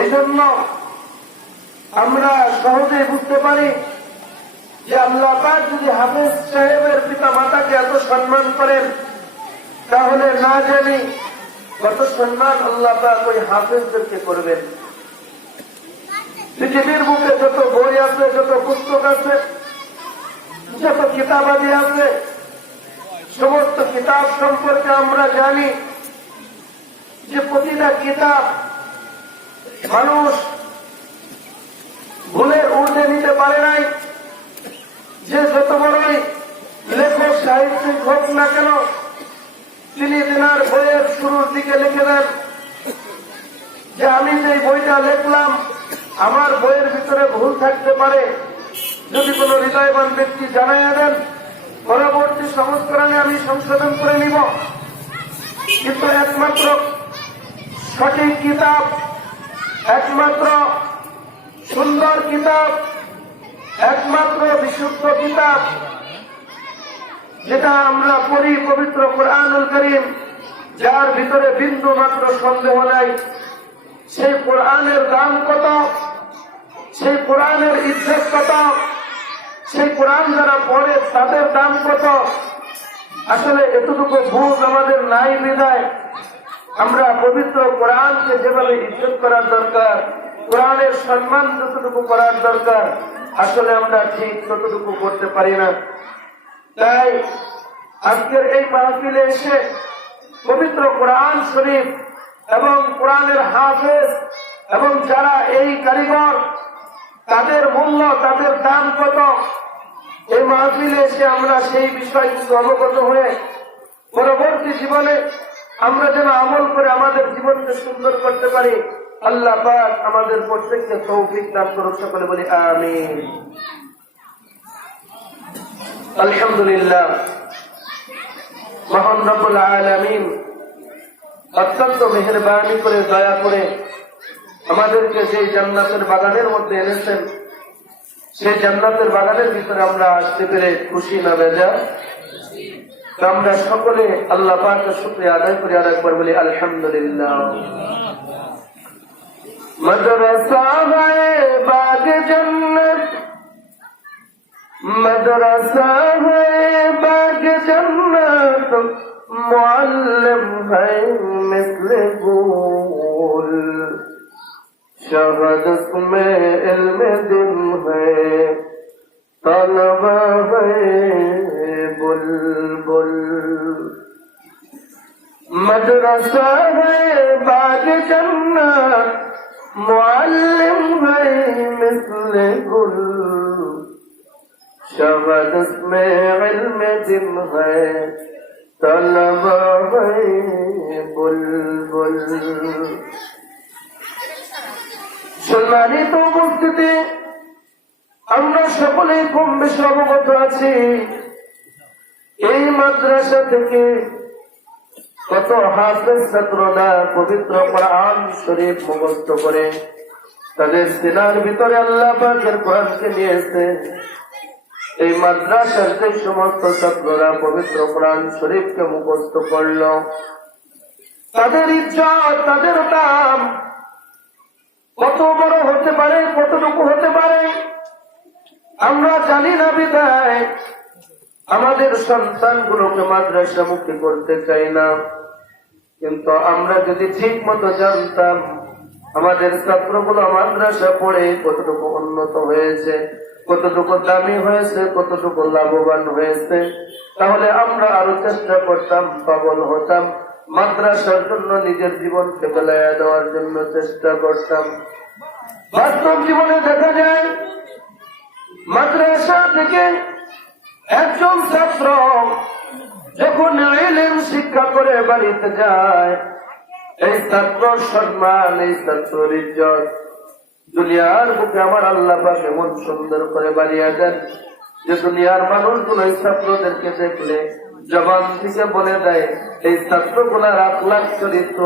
এই জন্য আমরা সহজেই বুঝতে পারি যে আল্লাহ পাক যদি হাফেজ সাহেবের পিতা মাতাকে এত সম্মান করেন, তাহলে না জানি কত সম্মান আল্লাহ পাক ওই হাফেজদেরকে করবেন। পৃথিবীর বুকে যত বই আছে, যত পুস্তক আছে, যত কিতাবাদি আছে, সমস্ত কিতাব সম্পর্কে আমরা জানি যে প্রতিটা কিতাব মানুষ ভুলের ঊর্ধ্বে নিতে পারে নাই। যে যত বড়ই লেখক সাহিত্যিক হোক না কেন, তিনি তেনার বইয়ের শুরুর দিকে লিখে দেন যে আমি যে বইটা লিখলাম আমার বইয়ের ভিতরে ভুল থাকতে পারে, যদি কোনো হৃদয়বান ব্যক্তি জানাইয়া দেন, পরবর্তী সংস্করণে আমি সংশোধন করে নিব। কিন্তু একমাত্র সঠিক কিতাব, একমাত্র সুন্দর কিতাব, একমাত্র বিশুদ্ধ কিতাব যেটা আমরা পড়ি, পবিত্র কোরআনুল কারীম, যার ভিতরে বিন্দু মাত্র সন্দেহ নাই, সেই কোরআনের দাম কত, সেই কোরআনের ইজ্জত কত, সেই কোরআন যারা পড়ে তাদের দাম কত। আসলে এতটুকু বুঝ আমাদের নাই বিধায় আমরা পবিত্র কোরআনকে যেভাবে ইজ্জত করার দরকার, কোরআনের সম্মান যতটুকু করার দরকার, আসলে আমরা ঠিক ততটুকু করতে পারি না। তাই আজকের এই মাহফিলে এসে পবিত্র কোরআন শরীফ এবং কোরআনের হাফেজ এবং যারা এই কারিগর, তাদের মূল্য, তাদের দাম কত, এই মাহফিলে এসে আমরা সেই বিষয় কিন্তু অবগত হয়ে পরবর্তী জীবনে আমরা যেন আমল করে আমাদের জীবনকে সুন্দর করতে পারি। আল্লাহ পাক আমাদের প্রত্যেককে তৌফিক দান করুক, সকলে বলি আমিন। আলহামদুলিল্লাহ, মহান রব্বুল আলামিন অত্যন্ত মেহেরবানি করে, দয়া করে আমাদেরকে সেই জান্নাতের বাগানের মধ্যে এনেছেন। সেই জান্নাতের বাগানের ভিতরে আমরা আসতে পেরে খুশি না বেজা? আমরা সকলে আল্লাহ পাকের শুকরিয়া আদায় করি, আর একবার বলি আলহামদুলিল্লাহ। মাদ্রাসা है बाग जन्नत, मदरसा है बाग जन्नत, मुअल्लिम है मिस्ल गूल, शहदत में इल्म दिन है, तलबा है बुलबुल। मदरसा है बाग जन्नत, मुअल्लिम है मिस्ल गुल, शहदत में इल्म दिन है, तलबा है बुलबुल। সম্মানিত উপস্থিতি, আমরা সকলেই কম বেশি অবগত আছি এই মাদ্রাসা থেকে কত হাফেজ ছাত্ররা পবিত্র কোরআন শরীফ মুখস্থ করে তাদের সিনার ভিতরে আল্লাহ পাকের কোরআনকে নিয়েছে। এই মাদ্রাসার যে সমস্ত ছাত্ররা পবিত্র কোরআন শরীফকে মুখস্থ করল, তাদের ইজ্জত, তাদের দাম কত বড় হতে পারে, কতটুকু হতে পারে আমরা জানি না বিধায় আমাদের সন্তানগুলোকে মাদ্রাসা মুখী করতে চাই না। কিন্তু আমরা যদি ঠিক মতো জানতাম আমাদের ছাত্রগুলো মাদ্রাসা পড়ে কতটুকু উন্নত হয়েছে, কতটুকু দামি হয়েছে, কতটুকু লাভবান হয়েছে, তাহলে আমরা আরো চেষ্টা করতাম, পাগল হতাম, মাদ্রাসার জন্য নিজের জীবনকে বেলায়া দেওয়ার জন্য চেষ্টা করতাম। বাস্তব জীবনে দেখা যায় মাদ্রাসা থেকে একজন ছাত্র যখন ইলম শিক্ষা করে বাড়িতে যায়, এই ছাত্রর সম্মান, এই ছাত্রর ইজ্জত দুনিয়ার বুকে আমার আল্লাহ পাক এমন সুন্দর করে বাড়িয়ে দেন যে দুনিয়ার মানুষগুলো এই ছাত্রদেরকে দেখলে জবান থেকে বলে দেয়, এই ছাত্রগুলার আখলাক চরিত্র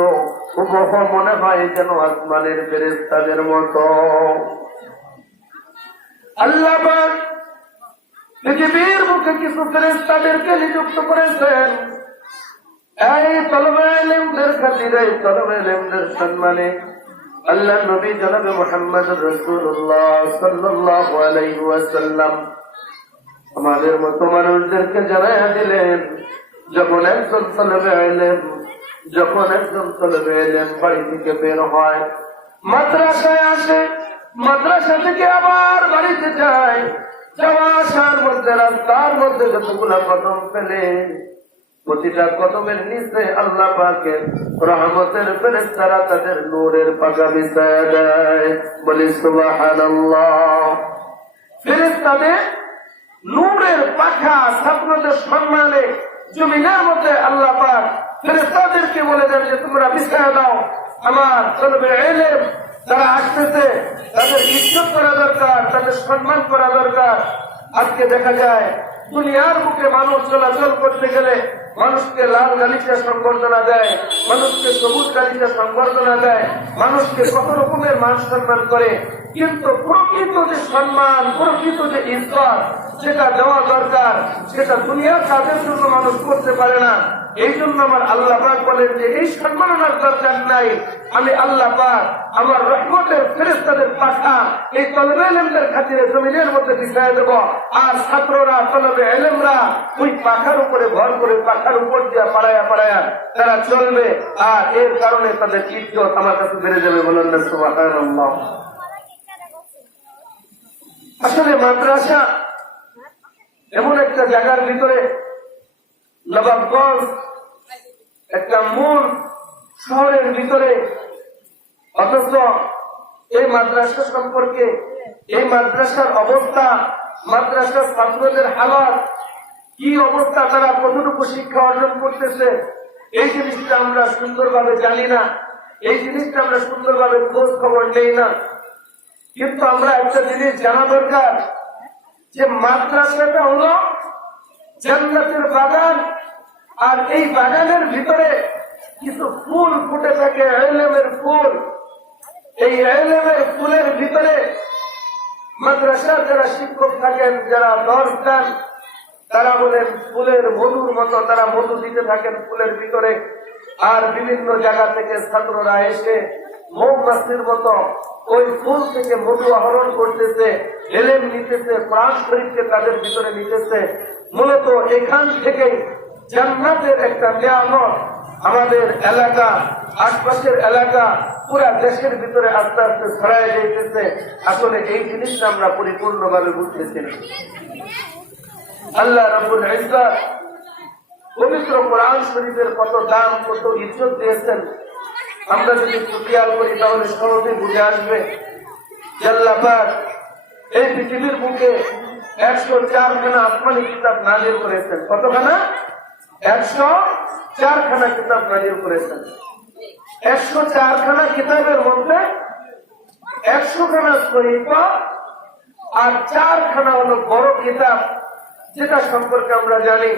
হুবহু মনে হয় যেন আসমানের ফেরেশতাদের মতো। আল্লাহ পাক পৃথিবীর মুখে কিছু ফেরেশতাদেরকে নিযুক্ত করেছেন এই তলবে ইলমদের খাতিরে, তলবে ইলমদের সম্মানে আল্লাহ নবী জনাবে মুহাম্মদ রাসূলুল্লাহ সাল্লাল্লাহু আলাইহি ওয়াসাল্লাম আমাদের মতো মানুষদেরকে জানায়া দিলেন, যখন একজন তলবে ইলম বাড়ি থেকে বের হয়, মাদ্রাসায় আসে, মাদ্রাসা থেকে আবার বাড়িতে যায়, যাওয়া আসার মধ্যে রাস্তার মধ্যে যতগুলা কদম ফেলে, প্রতিটা কদমের নিচে আল্লাহ পাকের রহমতের ফেরেশতারা তাদের নূরের পাখা বিছায়া দেয়। বলি সুবহানাল্লাহ। ফেরেশতাদের নূরের পাখা ছাত্রদের সম্মানে জমিনের মধ্যে আল্লাহ পাক ফেরেশতাদেরকে বলে দেন যে তোমরা বিছায়া দাও, আমার তলবে ইলম যারা আসতেছে তাদের ইজ্জত করা দরকার, তাদের সম্মান করা দরকার। আজকে দেখা যায় দুনিয়ার বুকে মানুষ চলাচল করতে গেলে মানুষকে লাল গালিচা সংবর্ধনা দেয়, মানুষকে সবুজ গালিচা সংবর্ধনা দেয়, মানুষকে কত রকমের মান সম্মান করে, কিন্তু প্রকৃত যে সম্মান, প্রকৃত যে ইজ্জত সেটা দেওয়া দরকার, সেটা দুনিয়ার কাজের জন্য মানুষ করতে পারে না। এই জন্য আমার আল্লাহ পাক বলেন যে এই সম্মাননার দরকার নাই, আমি আল্লাহ পাক আমার রহমতের ফেরেশতাদের পাখা এই তলবে ইলমদের খাতিরে জমিনের মধ্যে বিছায় দেব, আর ছাত্ররা তলবে ইলমরা ওই পাখার উপরে ভর করে পাখার উপর দিয়ে পাড়ায়া পাড়ায়া তারা চলবে, আর এর কারণে তাদের ইজ্জত আমার কাছে বেড়ে যাবে। বলেন না সুবহানাল্লাহ। আসলে মাদ্রাসা এমন একটা জায়গার ভিতরে, নবাবগঞ্জ একটা মূল শহরের ভিতরে, অথচ এই মাদ্রাসা সম্পর্কে, এই মাদ্রাসার অবস্থা, মাদ্রাসার ছাত্রদের হালাত কি অবস্থা, তারা কতটুকু শিক্ষা অর্জন করতেছে, এই জিনিসটা আমরা সুন্দরভাবে জানি না, এই জিনিসটা আমরা সুন্দরভাবে খোঁজ খবর নেই না। কিন্তু আমরা একটা জিনিস জানা দরকার যে মাদ্রাসাটা হলো জান্নাতের বাগান, আর এই বাগানের ভিতরে কিছু ফুল ফুটে থাকে, ইলমের ফুল। এই ইলমের ফুলের ভিতরে মাদ্রাসার যারা শিক্ষক থাকেন, যারা দর্শ দেন, তারা বলেন ফুলের মধুর মতো তারা মধু দিতে থাকেন ফুলের ভিতরে, আর বিভিন্ন জায়গা থেকে ছাত্ররা এসে মৌমাছির মতো ওই ফুল থেকে মধু আহরণ করতেছে, ইলম নিতেছে, কোরআন শরীফকে তাদের ভিতরে নিতেছে। মূলত এখান থেকে জান্নাতের একটা নিয়ামত আমাদের এলাকা, আশপাশের এলাকা, পুরা দেশের ভিতরে আস্তে আস্তে ছড়ায় যাইতেছে। আসলে এই জিনিসটা আমরা পরিপূর্ণভাবে বুঝতেছি না। আল্লাহ রাব্বুল ইজ্জত পবিত্র কোরআন শরীফের কত দাম, কত ইজ্জত দিয়েছেন, আমরা যদি একটু খেয়াল করি তাহলে সহজেই বুঝে আসবে। আল্লাহ পাক এই পৃথিবীর বুকে 104 খানা আসমানি কিতাব নাযিল করেছেন। কতখানা? 104 খানা কিতাব নাযিল করেছেন। 104 খানা কিতাবের মধ্যে 100 খানা সহিফা আর 4 খানা হলো বড় কিতাব, যেটা সম্পর্কে আমরা জানি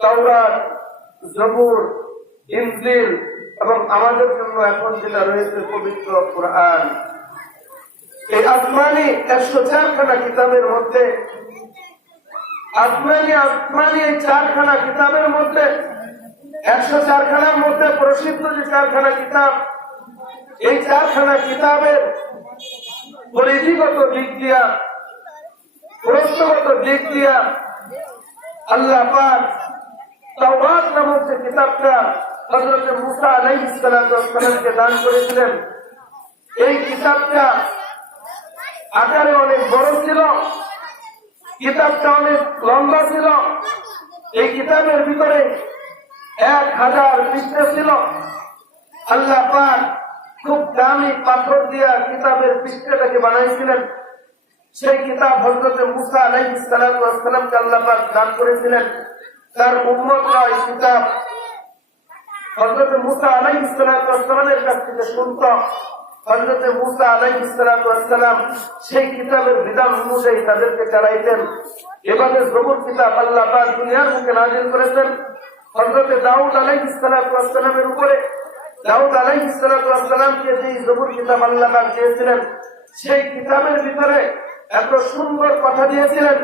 তাওরাত, জবুর, ইনজিল এবং আমাদের জন্য এখন যেটা রয়েছে পবিত্র কোরআন। এই আসমানি 104 খানা কিতাবের মধ্যে, আসমানি এই 4 খানা কিতাবের মধ্যে, 104 খানার মধ্যে প্রসিদ্ধ যে 4 খানা কিতাব, এই 4 খানা কিতাবের পরিধিগত দিক দিয়া, প্রশ্নগত দিক দিয়া আল্লাহ পাক তাওরাত নামক যে কিতাবটা হযরত মুসা আলাইহিস সালামকে দান করেছিলেন, এই কিতাবটা আকারে অনেক বড় ছিল, কিতাবটা অনেক লম্বা ছিল। এই কিতাবের ভিতরে 1000 পৃষ্ঠা ছিল। আল্লাহ পাক খুব দামি পাথর দিয়া কিতাবের পৃষ্ঠাটাকে বানাইছিলেন। সেই কিতাব হযরত মুসা আলাইহিস সালামকে আল্লাহ পাক দান করেছিলেন। তার উম্মতরা এই কিতাব হযরত মুসা আলাইহিস সালামের কাছ থেকে শুনত। হযরত মুসা আলাইহিস সালাম সেই কিতাবের বিধান অনুযায়ী তাদেরকে চালাইতেন। এভাবে জবুর কিতাব আল্লাহ পাক দুনিয়ার মুখে নাযিল করেছেন হযরত দাউদ আলাইহিস সালামের উপরে। দাউদ আলাইহিস সালামকে যে জবুর কিতাব আল্লাহ পাক দিয়েছিলেন, সেই কিতাবের ভিতরে এত সুন্দর কথা দিয়েছিলেন,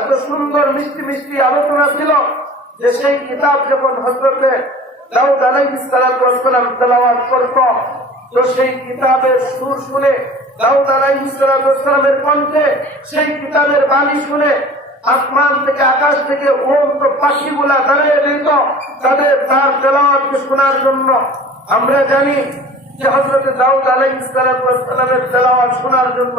এত সুন্দর মিষ্টি মিষ্টি আলোচনা ছিল যে সেই কিতাব যখন হযরত দাউদ আলাইহিস সালাম তেলাওয়াত করত, তো সেই কিতাবের সুর শুনে, দাউদ আলাইহিস সালামের কণ্ঠে সেই কিতাবের বাণী শুনে আসমান থেকে, আকাশ থেকে উড়ন্ত পাখিগুলা দাঁড়িয়ে দিত তার তেলাওয়াতকে শোনার জন্য। আমরা জানি যে হযরত দাউদ আলাইহিস সালামের তেলাওয়াত শোনার জন্য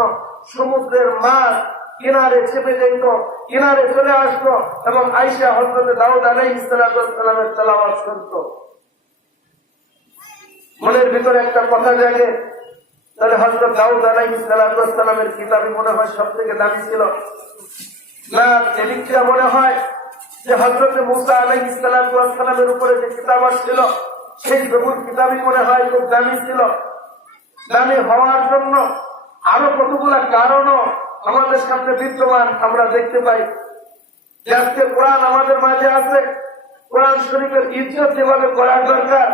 সমুদ্রের মাছ কিনারে চেপে যেত, কিনারে চলে আসতো এবং আয়েশা হযরত দাউদ আলাইহিস সালামের তেলাওয়াত শুনতো। মনের ভিতরে একটা কথা জাগে, তাহলে হযরত দাউদ আলাইহিস সালামের কিতাবই মনে হয় সব থেকে দামি ছিল না? এদিকটা মনে হয় যে হযরত মুসা আলাইহিস সালামের উপরে যে কিতাব ছিল সেই জবুর কিতাবই মনে হয় খুব দামি ছিল। দামি হওয়ার জন্য আরো কতগুলা কারণও আমাদের সামনে বিদ্যমান আমরা দেখতে পাই। আজকে কোরআন আমাদের মাঝে আছে, কোরআন শরীফের ইজ্জত যেভাবে করার দরকার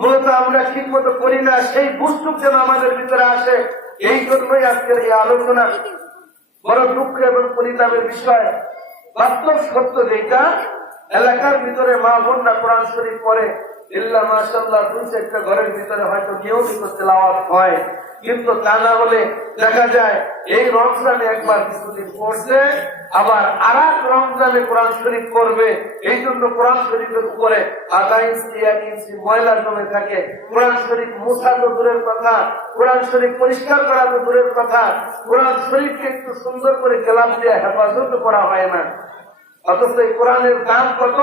মূলত আমরা ঠিক মতো করি না, সেই বুঝটুক যেন আমাদের ভিতরে আসে। এই জন্যই আজকের এই আলোচনা। বড় দুঃখ এবং পরিতাপের বিষয়, বাস্তব সত্য যেটা এলাকার ভিতরে মা বোনরা কোরআন শরীফ পড়ে, ইল্লা মাশাআল্লাহ 2-4টা ঘরের ভিতরে হয়তো নিয়মিত তেলাওয়াত হয়, কিন্তু তা না হলে দেখা যায় এই রমজানে একবার কিছুদিন পড়ছে, আবার আরেক রমজানে কোরআন শরীফ পড়বে। এই জন্য কোরআন শরীফের উপরে 1/2 ইঞ্চি 1 ইঞ্চি ময়লা জমে থাকে। কোরআন শরীফ মুছা তো দূরের কথা, কোরআন শরীফ পরিষ্কার করা তো দূরের কথা, কোরআন শরীফকে একটু সুন্দর করে গেলাম দিয়ে হেফাজত করা হয় না। অথচ এই কোরআনের দাম কত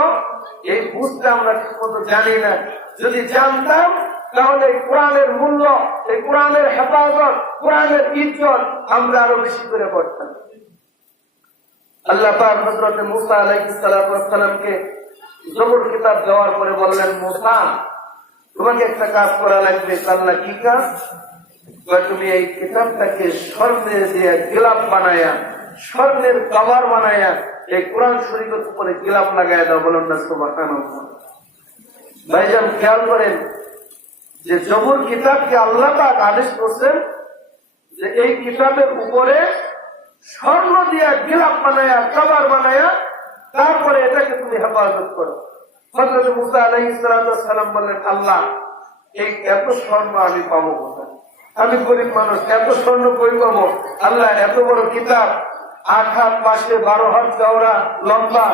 এই বুঝতে আমরা ঠিক মতো জানি না। যদি জানতাম তাহলে কোরআনের মূল্য, এই কোরআনের হেফাজত, কোরআনের ইজ্জত আমরা আরো বেশি করে করতাম। আল্লাহ পাক হযরত মুসা আলাইহিস সালামকে জবর কিতাব দেওয়ার পরে বললেন, মুসা তোমাকে একটা কাজ করা লাগবে। আল্লাহ কি কাজ? তুমি এই কিতাবটাকে স্বর্ণের দিয়ে গিলাপ বানায়া, স্বর্ণের কভার বানায়া এই কোরআন শরীফের উপরে গিলাপ লাগাই দাও। বলুন না সুবহানাল্লাহ। ভাইজান খেয়াল করেন যে জবর কিতাবকে আল্লাহ পাক আদেশ করছেন যে এই কিতাবের উপরে স্বর্ণ দিয়া গিলাপ বানায়া, কভার বানায়া, তারপরে এটাকে তুমি হেফাজত করো। হযরত মুসা আলাইহিস সালাম বললেন, আল্লাহ এই এত স্বর্ণ আমি পাবো কোথায়? আমি গরিব মানুষ, এত স্বর্ণ কই পাবো? আল্লাহ এত বড় কিতাব, 8 হাত পাশে 12 হাত চওড়া লম্বা,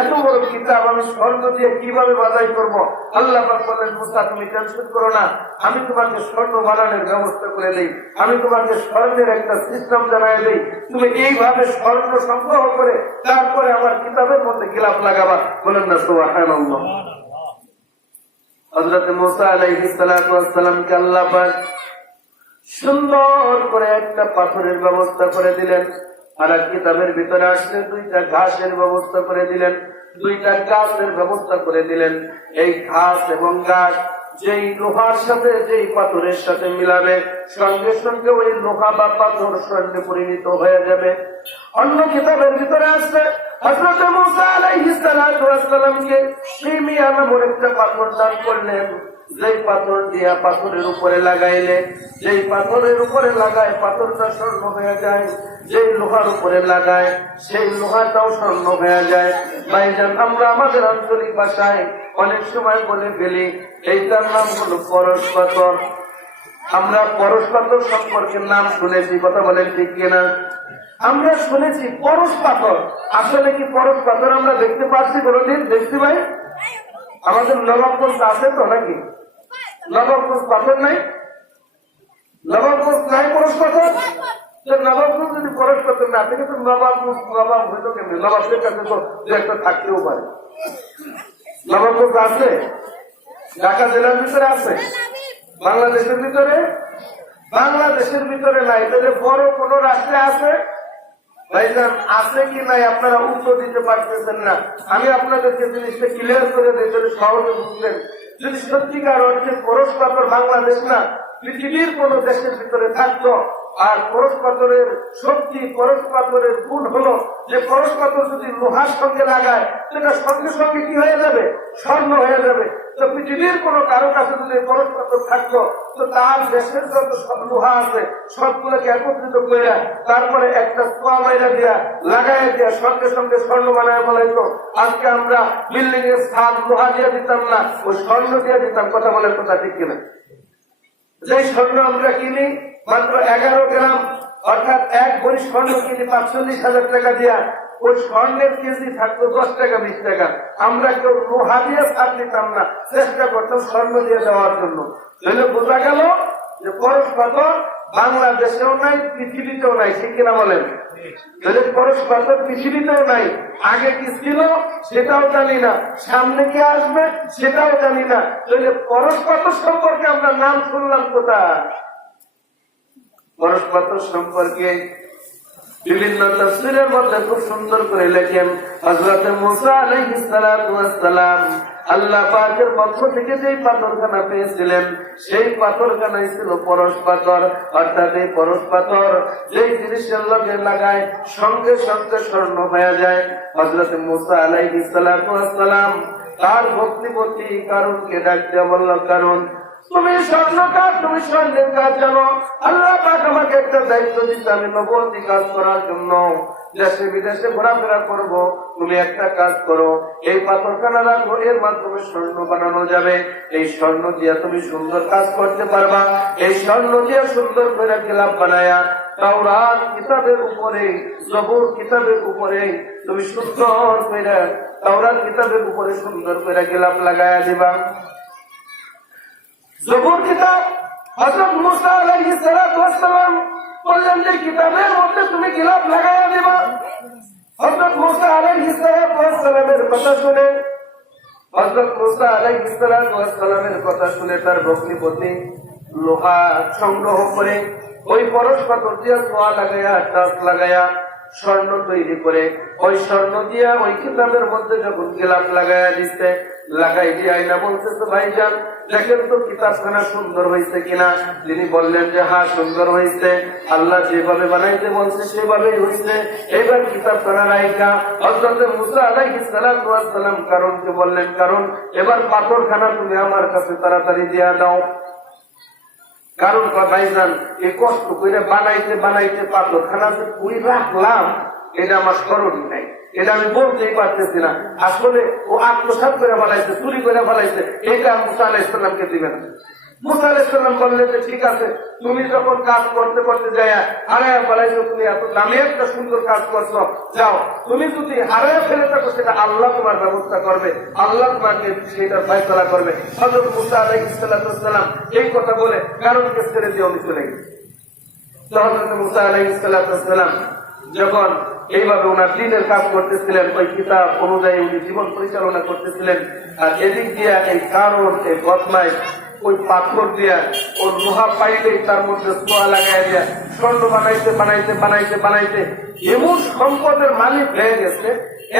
এত বড় কিতাব আমি স্বর্ণ দিয়ে কিভাবে বাজাই করব? আল্লাহ পাক বললেন, মুসা তুমি টেনশন করো না, আমি তোমাকে স্বর্ণ বানানোর ব্যবস্থা করে দেই, আমি তোমাকে স্বর্ণের একটা সিস্টেম জানাই দেই, তুমি এইভাবে স্বর্ণ সংগ্রহ করে তারপরে আমার কিতাবের মধ্যে গিলাপ লাগাবা। বলেন না সুবহানাল্লাহ। হযরত মুসা আলাইহিস সালামকে আল্লাহ পাক সুন্দর করে একটা পাথরের ব্যবস্থা করে দিলেন। আর কিতাবের ভিতরে আসলে 2টা ঘাসের ব্যবস্থা করে দিলেন, 2টা গাছের ব্যবস্থা করে দিলেন। এই ঘাস এবং গাছ যেই লোহার সাথে, যেই পাথরের সাথে মিলাবে, সঙ্গে সঙ্গে ওই লোহা বা পাথর স্বর্ণে পরিণত হয়ে যাবে। অন্য কিতাবের ভিতরে আসছে হযরত মুসা আলাইহিস সালামকে সিমিয়া নামের একটা পাথর দান করলেন। যেই পাথর দিয়া পাথরের উপরে লাগাইলে, যেই পাথরের উপরে লাগায় পাথরটা স্বর্ণ হয়ে যায়, যেই লোহার উপরে লাগায় সেই লোহাটাও স্বর্ণ হয়ে যায়। ভাইজান আমরা আমাদের আঞ্চলিক ভাষায় অনেক সময় বলে ফেলি এইটার নাম হলো পরশ পাথর। আমরা পরশ পাথর সম্পর্কে নাম শুনেছি, কথা বলেন ঠিক কিনা? আমরা শুনেছি পরশ পাথর। আসলে কি পরশ পাথর আমরা দেখতে পাচ্ছি কোনদিন? দেখছি ভাই? আমাদের নবাবগঞ্জ আছে তো নাকি? নবাবগঞ্জ পাথর নাই? নবাবগঞ্জ নাই পরশ পাথর? নবাবগঞ্জ যদি পরশ পাথর না থাকে তো নবাবগঞ্জ নবাব হইতো কেমনি? নবাবদের কাছে তো দু একটা থাকতেও পারে। নবাবগঞ্জ আছে, ঢাকা জেলার ভিতরে আছে, বাংলাদেশের ভিতরে, বাংলাদেশের ভিতরে নাই। তাহলে বড় কোন রাষ্ট্রে আছে? ভাইজান আছে কি নাই আপনারা উত্তর দিতে পারতেছেন না। আমি আপনাদেরকে জিনিসটা ক্লিয়ার করে দিই, যদি সহজে বুঝলেন। যদি সত্যিকার অর্থে পরশ পাথর বাংলাদেশ না পৃথিবীর কোন দেশের ভিতরে থাকতো, আর পরশ পাথরের শক্তি, পরশ পাথরের গুণ হলো যে পরশ পাথর যদি লোহার সঙ্গে লাগায় সেটা সঙ্গে সঙ্গে কি হয়ে যাবে? স্বর্ণ হয়ে যাবে। তো পৃথিবীর কোন কারো কাছে যদি পরশ পাথর থাকতো তো তার দেশের যত সব লোহা আছে সবগুলোকে একত্রিত করে তারপরে একটা সোয়া মাইরা দিয়া লাগাই দিয়া সঙ্গে সঙ্গে স্বর্ণ বানায় বলাইতো। আজকে আমরা বিল্ডিং এর ছাদ লোহা দিয়ে দিতাম না, ওই স্বর্ণ দিয়ে দিতাম। কথা বলার কথা ঠিক কিনা? যে স্বর্ণ আমরা কিনি মাত্র 11 গ্রাম, অর্থাৎ 1 ভরি স্বর্ণ কিনি 45,000 টাকা দিয়া, ওই স্বর্ণের কেজি থাকতো 10 টাকা 20 টাকা। আমরা কেউ লোহা দিয়ে ছাড় নিতাম না, চেষ্টা করতাম স্বর্ণ দিয়ে দেওয়ার জন্য। তাহলে বোঝা গেল যে পরশ পাথর বাংলাদেশেও নাই, পৃথিবীতেও নাই, ঠিক কিনা বলেন? তাহলে পরশ পাথর পৃথিবীতেও নাই। আগে কি ছিল সেটাও জানি না, সামনে কি আসবে সেটাও জানি না। তাহলে পরশ পাথর সম্পর্কে আমরা নাম শুনলাম কোথায়? পরশ পাথর সম্পর্কে বিভিন্ন তাফসীরের মধ্যে খুব সুন্দর করে লেখেন হযরত মুসা আলাইহিস সালাতু ওয়াস সালাম আল্লাহ পাকের পক্ষ থেকে যেই পাথরখানা পেয়েছিলেন সেই পাথরখানাই ছিল পরশ পাথর। অর্থাৎ এই পরশ পাথর যেই জিনিসের লগে লাগায় সঙ্গে সঙ্গে স্বর্ণ হয়ে যায়। হযরত মুসা আলাইহিস সালাতু ওয়াস সালাম তার ভক্তিপতি কারণকে ডাক দেয়া বলল, কারণ তুমি স্বর্ণ কাজ, তুমি স্বর্ণের কাজ জানো। আল্লাহ পাক আমাকে একটা দায়িত্ব দিচ্ছে, আমি নবুয়তি কাজ করার জন্য দেশে বিদেশে ঘোরাফেরা করব। তুমি একটা কাজ করো, এই পাথরখানা রাখো, এর মাধ্যমে স্বর্ণ বানানো যাবে। এই স্বর্ণ দিয়ে তুমি সুন্দর কাজ করতে পারবা। এই স্বর্ণ দিয়ে সুন্দর করে গিলাফ বানায়া তাওরাত কিতাবের উপরে, জবুর কিতাবের উপরে তুমি সুন্দর করে, তাওরাত কিতাবের উপরে সুন্দর করে গিলাফ লাগায়া দিবা। জবুর কিতাব হযরত মুসা আলাইহিস সালাতু ওয়াস সালাম বললেন যে কিতাবের মধ্যে তুমি গিলাফ লাগায়া দিবা। হযরত মুসা আলাইহিস সালাতু ওয়াস সালামের কথা শুনে, হযরত মুসা আলাইহিস সালাতু ওয়াস সালামের কথা শুনে তার ভগ্নিপতি লোহা সংগ্রহ করে ওই পরশ পাথর দিয়ে ছোঁয়া লাগায়া, টাচ লাগায়া স্বর্ণ তৈরি করে ওই স্বর্ণ দিয়া ওই কিতাবের মধ্যে যখন গিলাফ লাগায়া দিচ্ছে, লাগাই দিয়ে আইনা বলতেছে, ভাইজান দেখেন তো কিতাবখানা সুন্দর হয়েছে কিনা। তিনি বললেন যে হ্যাঁ সুন্দর হয়েছে, আল্লাহ যেভাবে বানাইতে বলছে সেভাবেই হয়েছে। এবার কিতাবখানা রাইখা হযরত মুসা আলাইহিস সালাতু ওয়াস সালাম কারণকে বললেন, কারণ এবার পাথরখানা তুমি আমার কাছে তাড়াতাড়ি দিয়া দাও। কারণ ভাইজান এই কষ্ট করে বানাইতে বানাইতে পাথরখানা যে পুরি রাখলাম এটা আমার স্মরণই নাই, এটা আমি বলতেই পারতেছি না। আসলে ও আত্মসাৎ করে বানাইছে, চুরি করে বানাইছে, এটা মুসা আলাইহিস সালামকে দিবেন। মুসা আলাইহিস সালাম বললেন যে ঠিক আছে, তুমি যখন কাজ করতে করতে যাইয়া হারায়া ফেলাইছো, তুমি এত দামি একটা সুন্দর কাজ করছো, যাও তুমি যদি হারায়া ফেলে থাকো সেটা আল্লাহ তোমার ব্যবস্থা করবে, আল্লাহ তোমাকে সেটা ফয়সালা করবে। হযরত মুসা আলাইহিস সালাম এই কথা বলে কারণকে ছেড়ে দিয়ে উনি চলে গেছে। হযরত মুসা আলাইহিস সালাম যখন এইভাবে ওনার দিনের কাজ করতেছিলেন, ওই কিতাব অনুযায়ী উনি জীবন পরিচালনা করতেছিলেন, আর এদিক দিয়ে এই কারণ এই বদমাইশ ওই পাথর দিয়া ওর লোহা পাইলেই তার মধ্যে ছোঁয়া লাগাই দিয়া স্বর্ণ বানাইতে বানাইতে বানাইতে বানাইতে এমন সম্পদের মালিক হয়ে গেছে,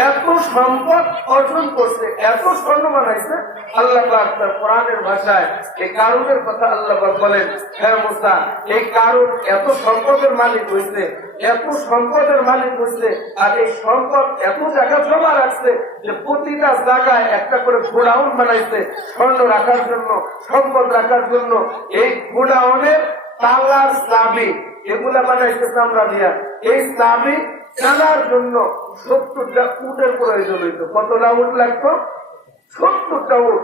এত সম্পদ অর্জন করছে, এত স্বর্ণ বানাইছে। আল্লাহ পাক তার কোরআনের ভাষায় এই কারণের কথা আল্লাহ পাক বলেন, হ্যাঁ মুসা এই কারণ এত সম্পদের মালিক হয়েছে, এত সম্পদের মালিক হয়েছে, আর এই সম্পদ এত জায়গা জমা রাখছে যে প্রতিটা জায়গায় একটা করে গোডাউন বানাইছে স্বর্ণ রাখার জন্য, সম্পদ রাখার জন্য। এই গোডাউনের তালার চাবি এগুলা বানাইছে চামড়া দিয়া। এই চাবি জানার জন্য 70টা উটের প্রয়োজন হইত। কতটা উট লাগতো? 70টা উট।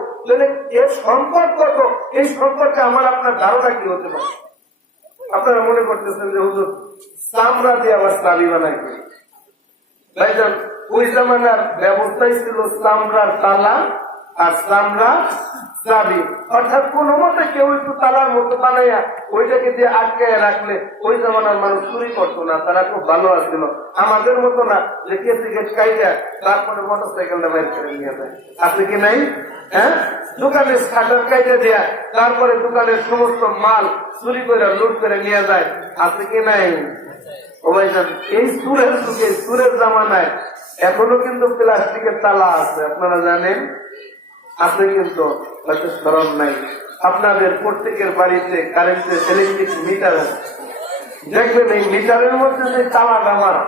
এর সম্পদ কত, এই সম্পর্কে আমার আপনার ধারণা কি হতে পারে? আপনারা মনে করতেছেন যে হুজুর চামড়া দিয়ে আবার চাবি বানাইছে। ভাইজান ওই জামানার ব্যবস্থাই ছিল চামড়ার তালা আর চামড়া চাবি, অর্থাৎ কোন মতে কেউ একটু তালার মতো বানাইয়া ওইটাকে দিয়ে আটকায় রাখলে ওই জামানার মানুষ চুরি করতো না, তারা খুব ভালো আসছিল। আমাদের মতো না যে কেসি গেট কাইটা তারপরে মোটর সাইকেলটা বাইর করে নিয়ে যায়, আছে কি নাই? হ্যাঁ, দোকানের শাটার কাইটা দেয়া তারপরে দোকানের সমস্ত মাল চুরি করে লুট করে নিয়ে যায়, আছে কি নাই? ও ভাইজান এই সুরের যুগে, সুরের জামানায় এখনো কিন্তু প্লাস্টিকের তালা আছে, আপনারা জানেন আছে, কিন্তু হয়তো স্মরণ নাই। আপনাদের প্রত্যেকের বাড়িতে কারেন্টের ইলেকট্রিক মিটার আছে, দেখবেন এই মিটারের মধ্যে যে তালাটা মারা,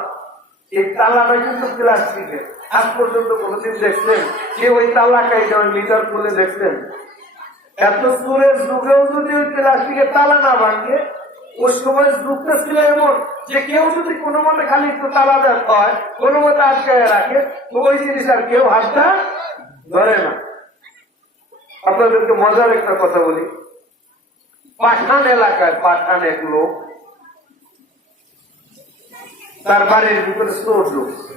এই তালাটা কিন্তু প্লাস্টিকের। আজ পর্যন্ত কোনদিন দেখছেন যে ওই তালা কাইটা ওই মিটার খুলে দেখছেন? এত সুরের যুগেও যদি ওই প্লাস্টিকের তালা না ভাঙে, ওই সময় যুগটা ছিল এমন যে কেউ যদি কোনো মতে খালি একটু তালা দেওয়া হয়, কোনো মতে আটকায় রাখে, তো ওই জিনিস আর কেউ হাতটা ধরে না। আপনাদেরকে মজার একটা কথা বলি, পাঠান এলাকায় পাঠান এক লোক তার বাড়ির ভিতরে চোর ঢুকছে।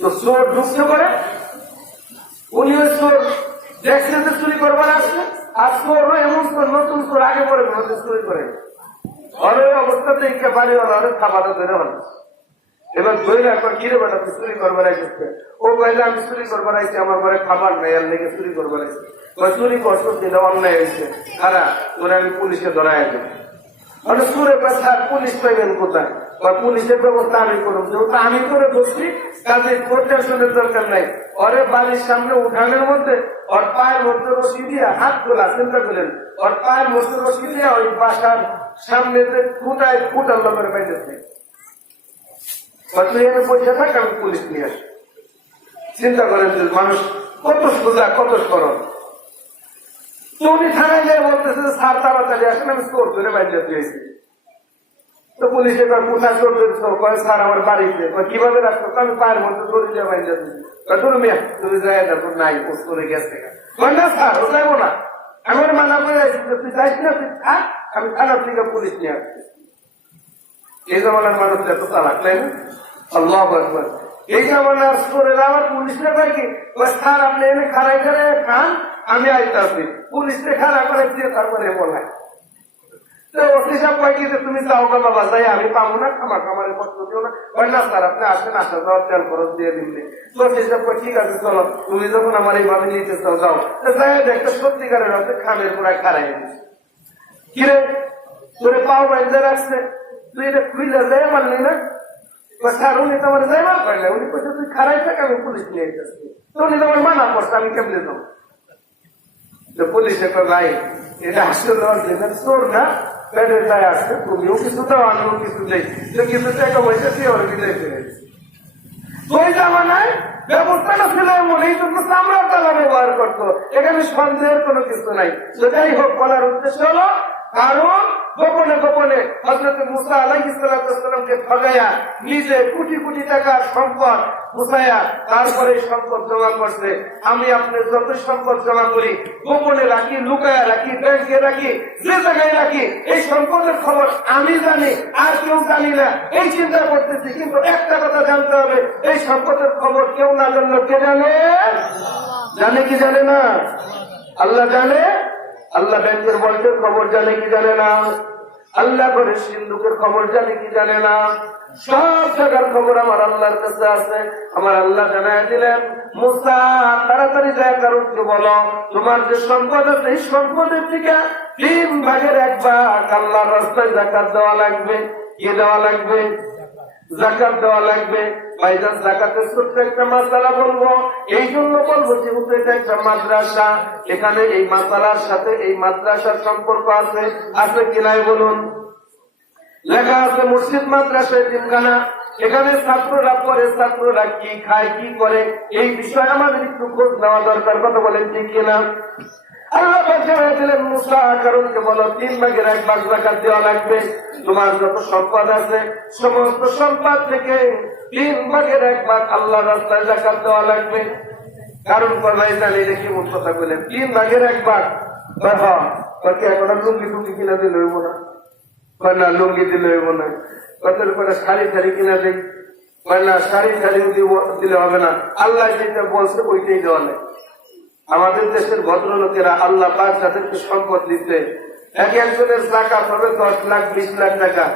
তো চোর ঢুকতে পারে, উনি ওই চোর দেখছে যে চুরি করবার আসছে, আর চোর এমন চোর নতুন চোর আগে পরে চুরি করে ওর ওই অবস্থাতে একটা বাড়িওয়ালা অনেক খাবারও ধরে হল। এবার ধরে এখন কিরে বেটা তুই চুরি করবার আসছে? ও কইলে আমি চুরি করবার আইছি, আমার ঘরে খাবার নেই, আর লেগে চুরি করবার আইছি। চুরি করছো দিলে অন্যায় হয়েছে, খারা তোরে আমি পুলিশে ধরাই দেবো। মানে চুরে কথা পুলিশ পাইবেন কোথায়? বা পুলিশের ব্যবস্থা আমি করব, যেহেতু আমি করে বসছি কাজে প্রোটেকশনের দরকার নাই। ওরে বাড়ির সামনে উঠানের মধ্যে ওর পায়ের মধ্যে রশি দিয়া হাত তোলা, চিন্তা করেন ওর পায়ের মধ্যে রশি দিয়া ওই বাসার সামনে যে ফুটায় ফুটার লোকের বাইরেছে, তুই এনে পয়সা থাক, আমি পুলিশ নিয়ে আসি। চিন্তা করেন যে মানুষ কত সোজা কত সরল। উনি থানায় গিয়ে বলতেছে স্যার তাড়াতাড়ি আসেন, আমি চোর ধরে বাইরে দিয়েছি। তো পুলিশ এবার কোথায় চোর ধরে করে, স্যার আমার বাড়িতে। কিভাবে রাখতো? আমি পায়ের মধ্যে ধরে দিয়ে বাইরে দিয়েছি। তুমি মেয়ে তুমি যাই দেখো নাই ও চলে গেছে না স্যার, ও যাবো না, আমার মানা করে আসছি তুই যাইস না, তুই থাক, আমি থানার থেকে পুলিশ নিয়ে আসছি। এই জমানার মানুষ এত চালাক তাই না? আল্লাহু আকবার। এই জমানার চোরেরা আবার পুলিশে কয় কি, স্যার আপনি এনে খারাই করে খান, আমি আইতে আসি। পুলিশে খারাপ করে দিয়ে তারপরে বলায় তুমি যাও গা বাবা, যাই আমি পাবো না, খামার খামারে কষ্ট দিও না। না স্যার আপনি আসেন, আসা যাওয়ার তেল খরচ দিয়ে দিলে। তো হিসাব করে ঠিক আছে চলো, তুমি যখন আমার এইভাবে নিতে চাও যাও। যাই দেখতে সত্যিকারের হচ্ছে খামের পুরাই খারাই কিরে তোরে পাও বাইন্দে রাখছে, তুই এটা খুইলে যাই মানলি না? স্যার উনি তোমার যাইবার পাই না, উনি কইছে তুই খারাই থাক, আমি পুলিশ নিয়ে আসছি। তো উনি তোমার মানা করছে, আমি কেমনে যাও? তো পুলিশে ভাই এটা আসলে চোর না, পেটের দায় আসছে, তুমিও কিছু দাও আমিও কিছু দেই, কিছু টাকা পয়সা দিয়ে ওর বিদায় ফেলেছি। ওই জামানায় ব্যবস্থাটা ছিল এমন, এই জন্য চামড়ার তালা ব্যবহার করতো, এখানে সন্দেহের কোনো কিছু নাই। যাই হোক, বলার উদ্দেশ্য হলো কারণ গোপনে গোপনে হযরত মুসা আলাইহিস সালামকে ঠগাইয়া নিজে কোটি কোটি টাকার সম্পদ গুছাইয়া তারপরে সম্পদ জমা করছে। আমি আপনার যত সম্পদ জমা করি গোপনে রাখি, লুকায়া রাখি, ব্যাংকে রাখি, যে জায়গায় রাখি, এই সম্পদের খবর আমি জানি, আর কেউ জানি না, এই চিন্তা করতেছি। কিন্তু একটা কথা জানতে হবে, এই সম্পদের খবর কেউ না জানলো কে জানে? জানে কি জানে না? আল্লাহ জানে। আল্লাহ ব্যাংকের বন্ডের খবর জানে কি জানে না? আল্লাহ করে সিন্ধুকের খবর জানে কি জানে না? সব জায়গার খবর আমার আল্লাহর কাছে আছে। আমার আল্লাহ জানায় দিলেন, মুসা তাড়াতাড়ি যায় কারণকে বলো তোমার যে সম্পদ আছে এই সম্পদের থেকে 3 ভাগের 1 ভাগ আল্লাহর রাস্তায় যাকাত দেওয়া লাগবে। কি দেওয়া লাগবে? যাকাত দেওয়া লাগবে। ভাইজান যাকাতের ছোট্ট একটা মাসালা বলবো, এই জন্য বলবো যেহেতু এটা একটা মাদ্রাসা, এখানে এই মাসালার সাথে এই মাদ্রাসার সম্পর্ক আছে। আছে কিনাই বলুন? লেখা আছে মসজিদ মাদ্রাসা এতিমখানা, এখানে ছাত্ররা পড়ে, ছাত্ররা কি খায় কি করে এই বিষয়ে আমাদের একটু খোঁজ নেওয়া দরকার। কথা বলেন ঠিক কিনা? আল্লাহ দিলেন মুসা কারণকে বলো 3 ভাগের 1 ভাগ যাকাত দেওয়া লাগবে। তোমার যত সম্পদ আছে সমস্ত সম্পদ থেকে 3 ভাগের 1 ভাগ আল্লাহর রাস্তায় যাকাত দেওয়া লাগবে। কারণ করলাই জানি দেখি মূল কথা বললেন 3 ভাগের 1 ভাগ। এখন লুঙ্গি টুঙ্গি কিনা দিলে হইব না? না লুঙ্গি দিলে হইব না। কত করে শাড়ি শাড়ি কিনা দেই? না শাড়ি শাড়ি দিলে হবে না, আল্লাহ যেটা বলছে ওইটাই দেওয়া নেই। আমাদের দেশের ভদ্রলোকেরা আল্লাহ পাক যাদেরকে সম্পদ দিতে, একজনের জাকাত হবে 10 লাখ 20 লাখ টাকা,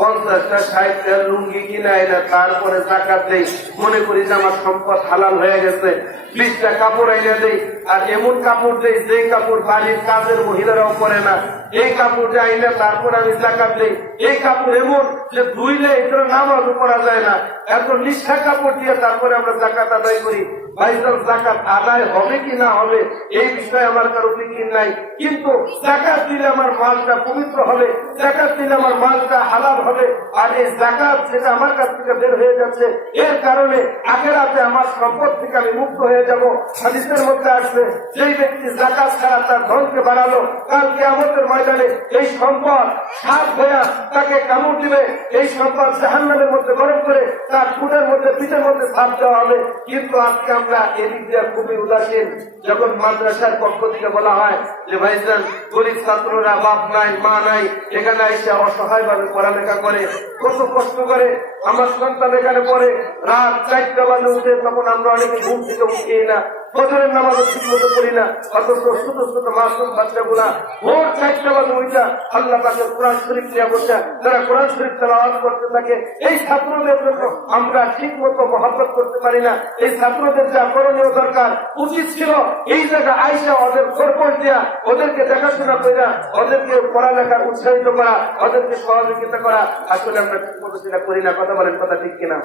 50টা 60টা লুঙ্গি কিনা এনে তারপরে জাকাত দেই, মনে করি যে আমার সম্পদ হালাল হয়ে গেছে। 20টা কাপড় এনে দেই, আর এমন কাপড় দেই যে কাপড় বাড়ির কাজের মহিলারাও পরে না, এই কাপড় আইলে তারপর আমি জাকাত দেই। এই কাপড় এমন যে ধুইলে এটার নামাজও পড়া যায় না, এত নিষ্ঠা কাপড় দিয়ে তারপরে আমরা জাকাত আদায় করি। ভাইজান জাকাত আদায় হবে কি না হবে এই বিষয়ে আমার কারো ফিকির নাই, কিন্তু জাকাত দিলে আমার মালটা পবিত্র হবে, জাকাত দিলে আমার মালটা হালাল হবে। আর এই জাকাত যেটা আমার কাছ থেকে বের হয়ে যাচ্ছে এর কারণে আখিরাতে আমার সম্পদ থেকে আমি মুক্ত হয়ে যাব। হাদিসের মধ্যে আসবে যেই ব্যক্তি জাকাত ছাড়া তার ধনকে বাড়ালো, কাল কিয়ামতের ময়দানে এই সম্পদ সাপ হয়ে তাকে কামড় দিবে, এই সম্পদ জাহান্নামের মধ্যে গরম করে তার ঠোঁটের মধ্যে পিঠের মধ্যে ছাপ দেওয়া হবে। কিন্তু আজকে আমরা এদিক দিয়ে খুবই উদাসীন। যখন মাদ্রাসার পক্ষ থেকে বলা হয় যে ভাইজান গরিব ছাত্ররা বাপ নাই মা নাই এখানে এসে অসহায় ভাবে পড়ালেখা করে, কত কষ্ট করে আমার সন্তান এখানে পড়ে, রাত 4টা বাজে উঠে, তখন আমরা অনেকে ঘুম থেকে উঠিয়ে না, ফজরের নামাজও ঠিক মতো করি না, অথচ ছোট ছোট মাসুম বাচ্চাগুলা ভোর 4টা বাজে উঠা আল্লাহ পাকের কোরআন শরীফ নিয়ে বসে তারা কোরআন শরীফ তেলাওয়াত করতে থাকে। এই ছাত্রদের জন্য আমরা ঠিক মতো মহব্বত করতে পারি না। এই ছাত্রদের যা করণীয় দরকার উচিত ছিল এই জায়গা আইসা ওদের খরপোশ দেয়া, ওদেরকে দেখাশোনা করা, ওদেরকে পড়ালেখার উৎসাহিত করা, ওদেরকে সহযোগিতা করা। আসলে আমরা ঠিক মতো সেটা করি না। কথা বলেন, কথা ঠিক কিনা?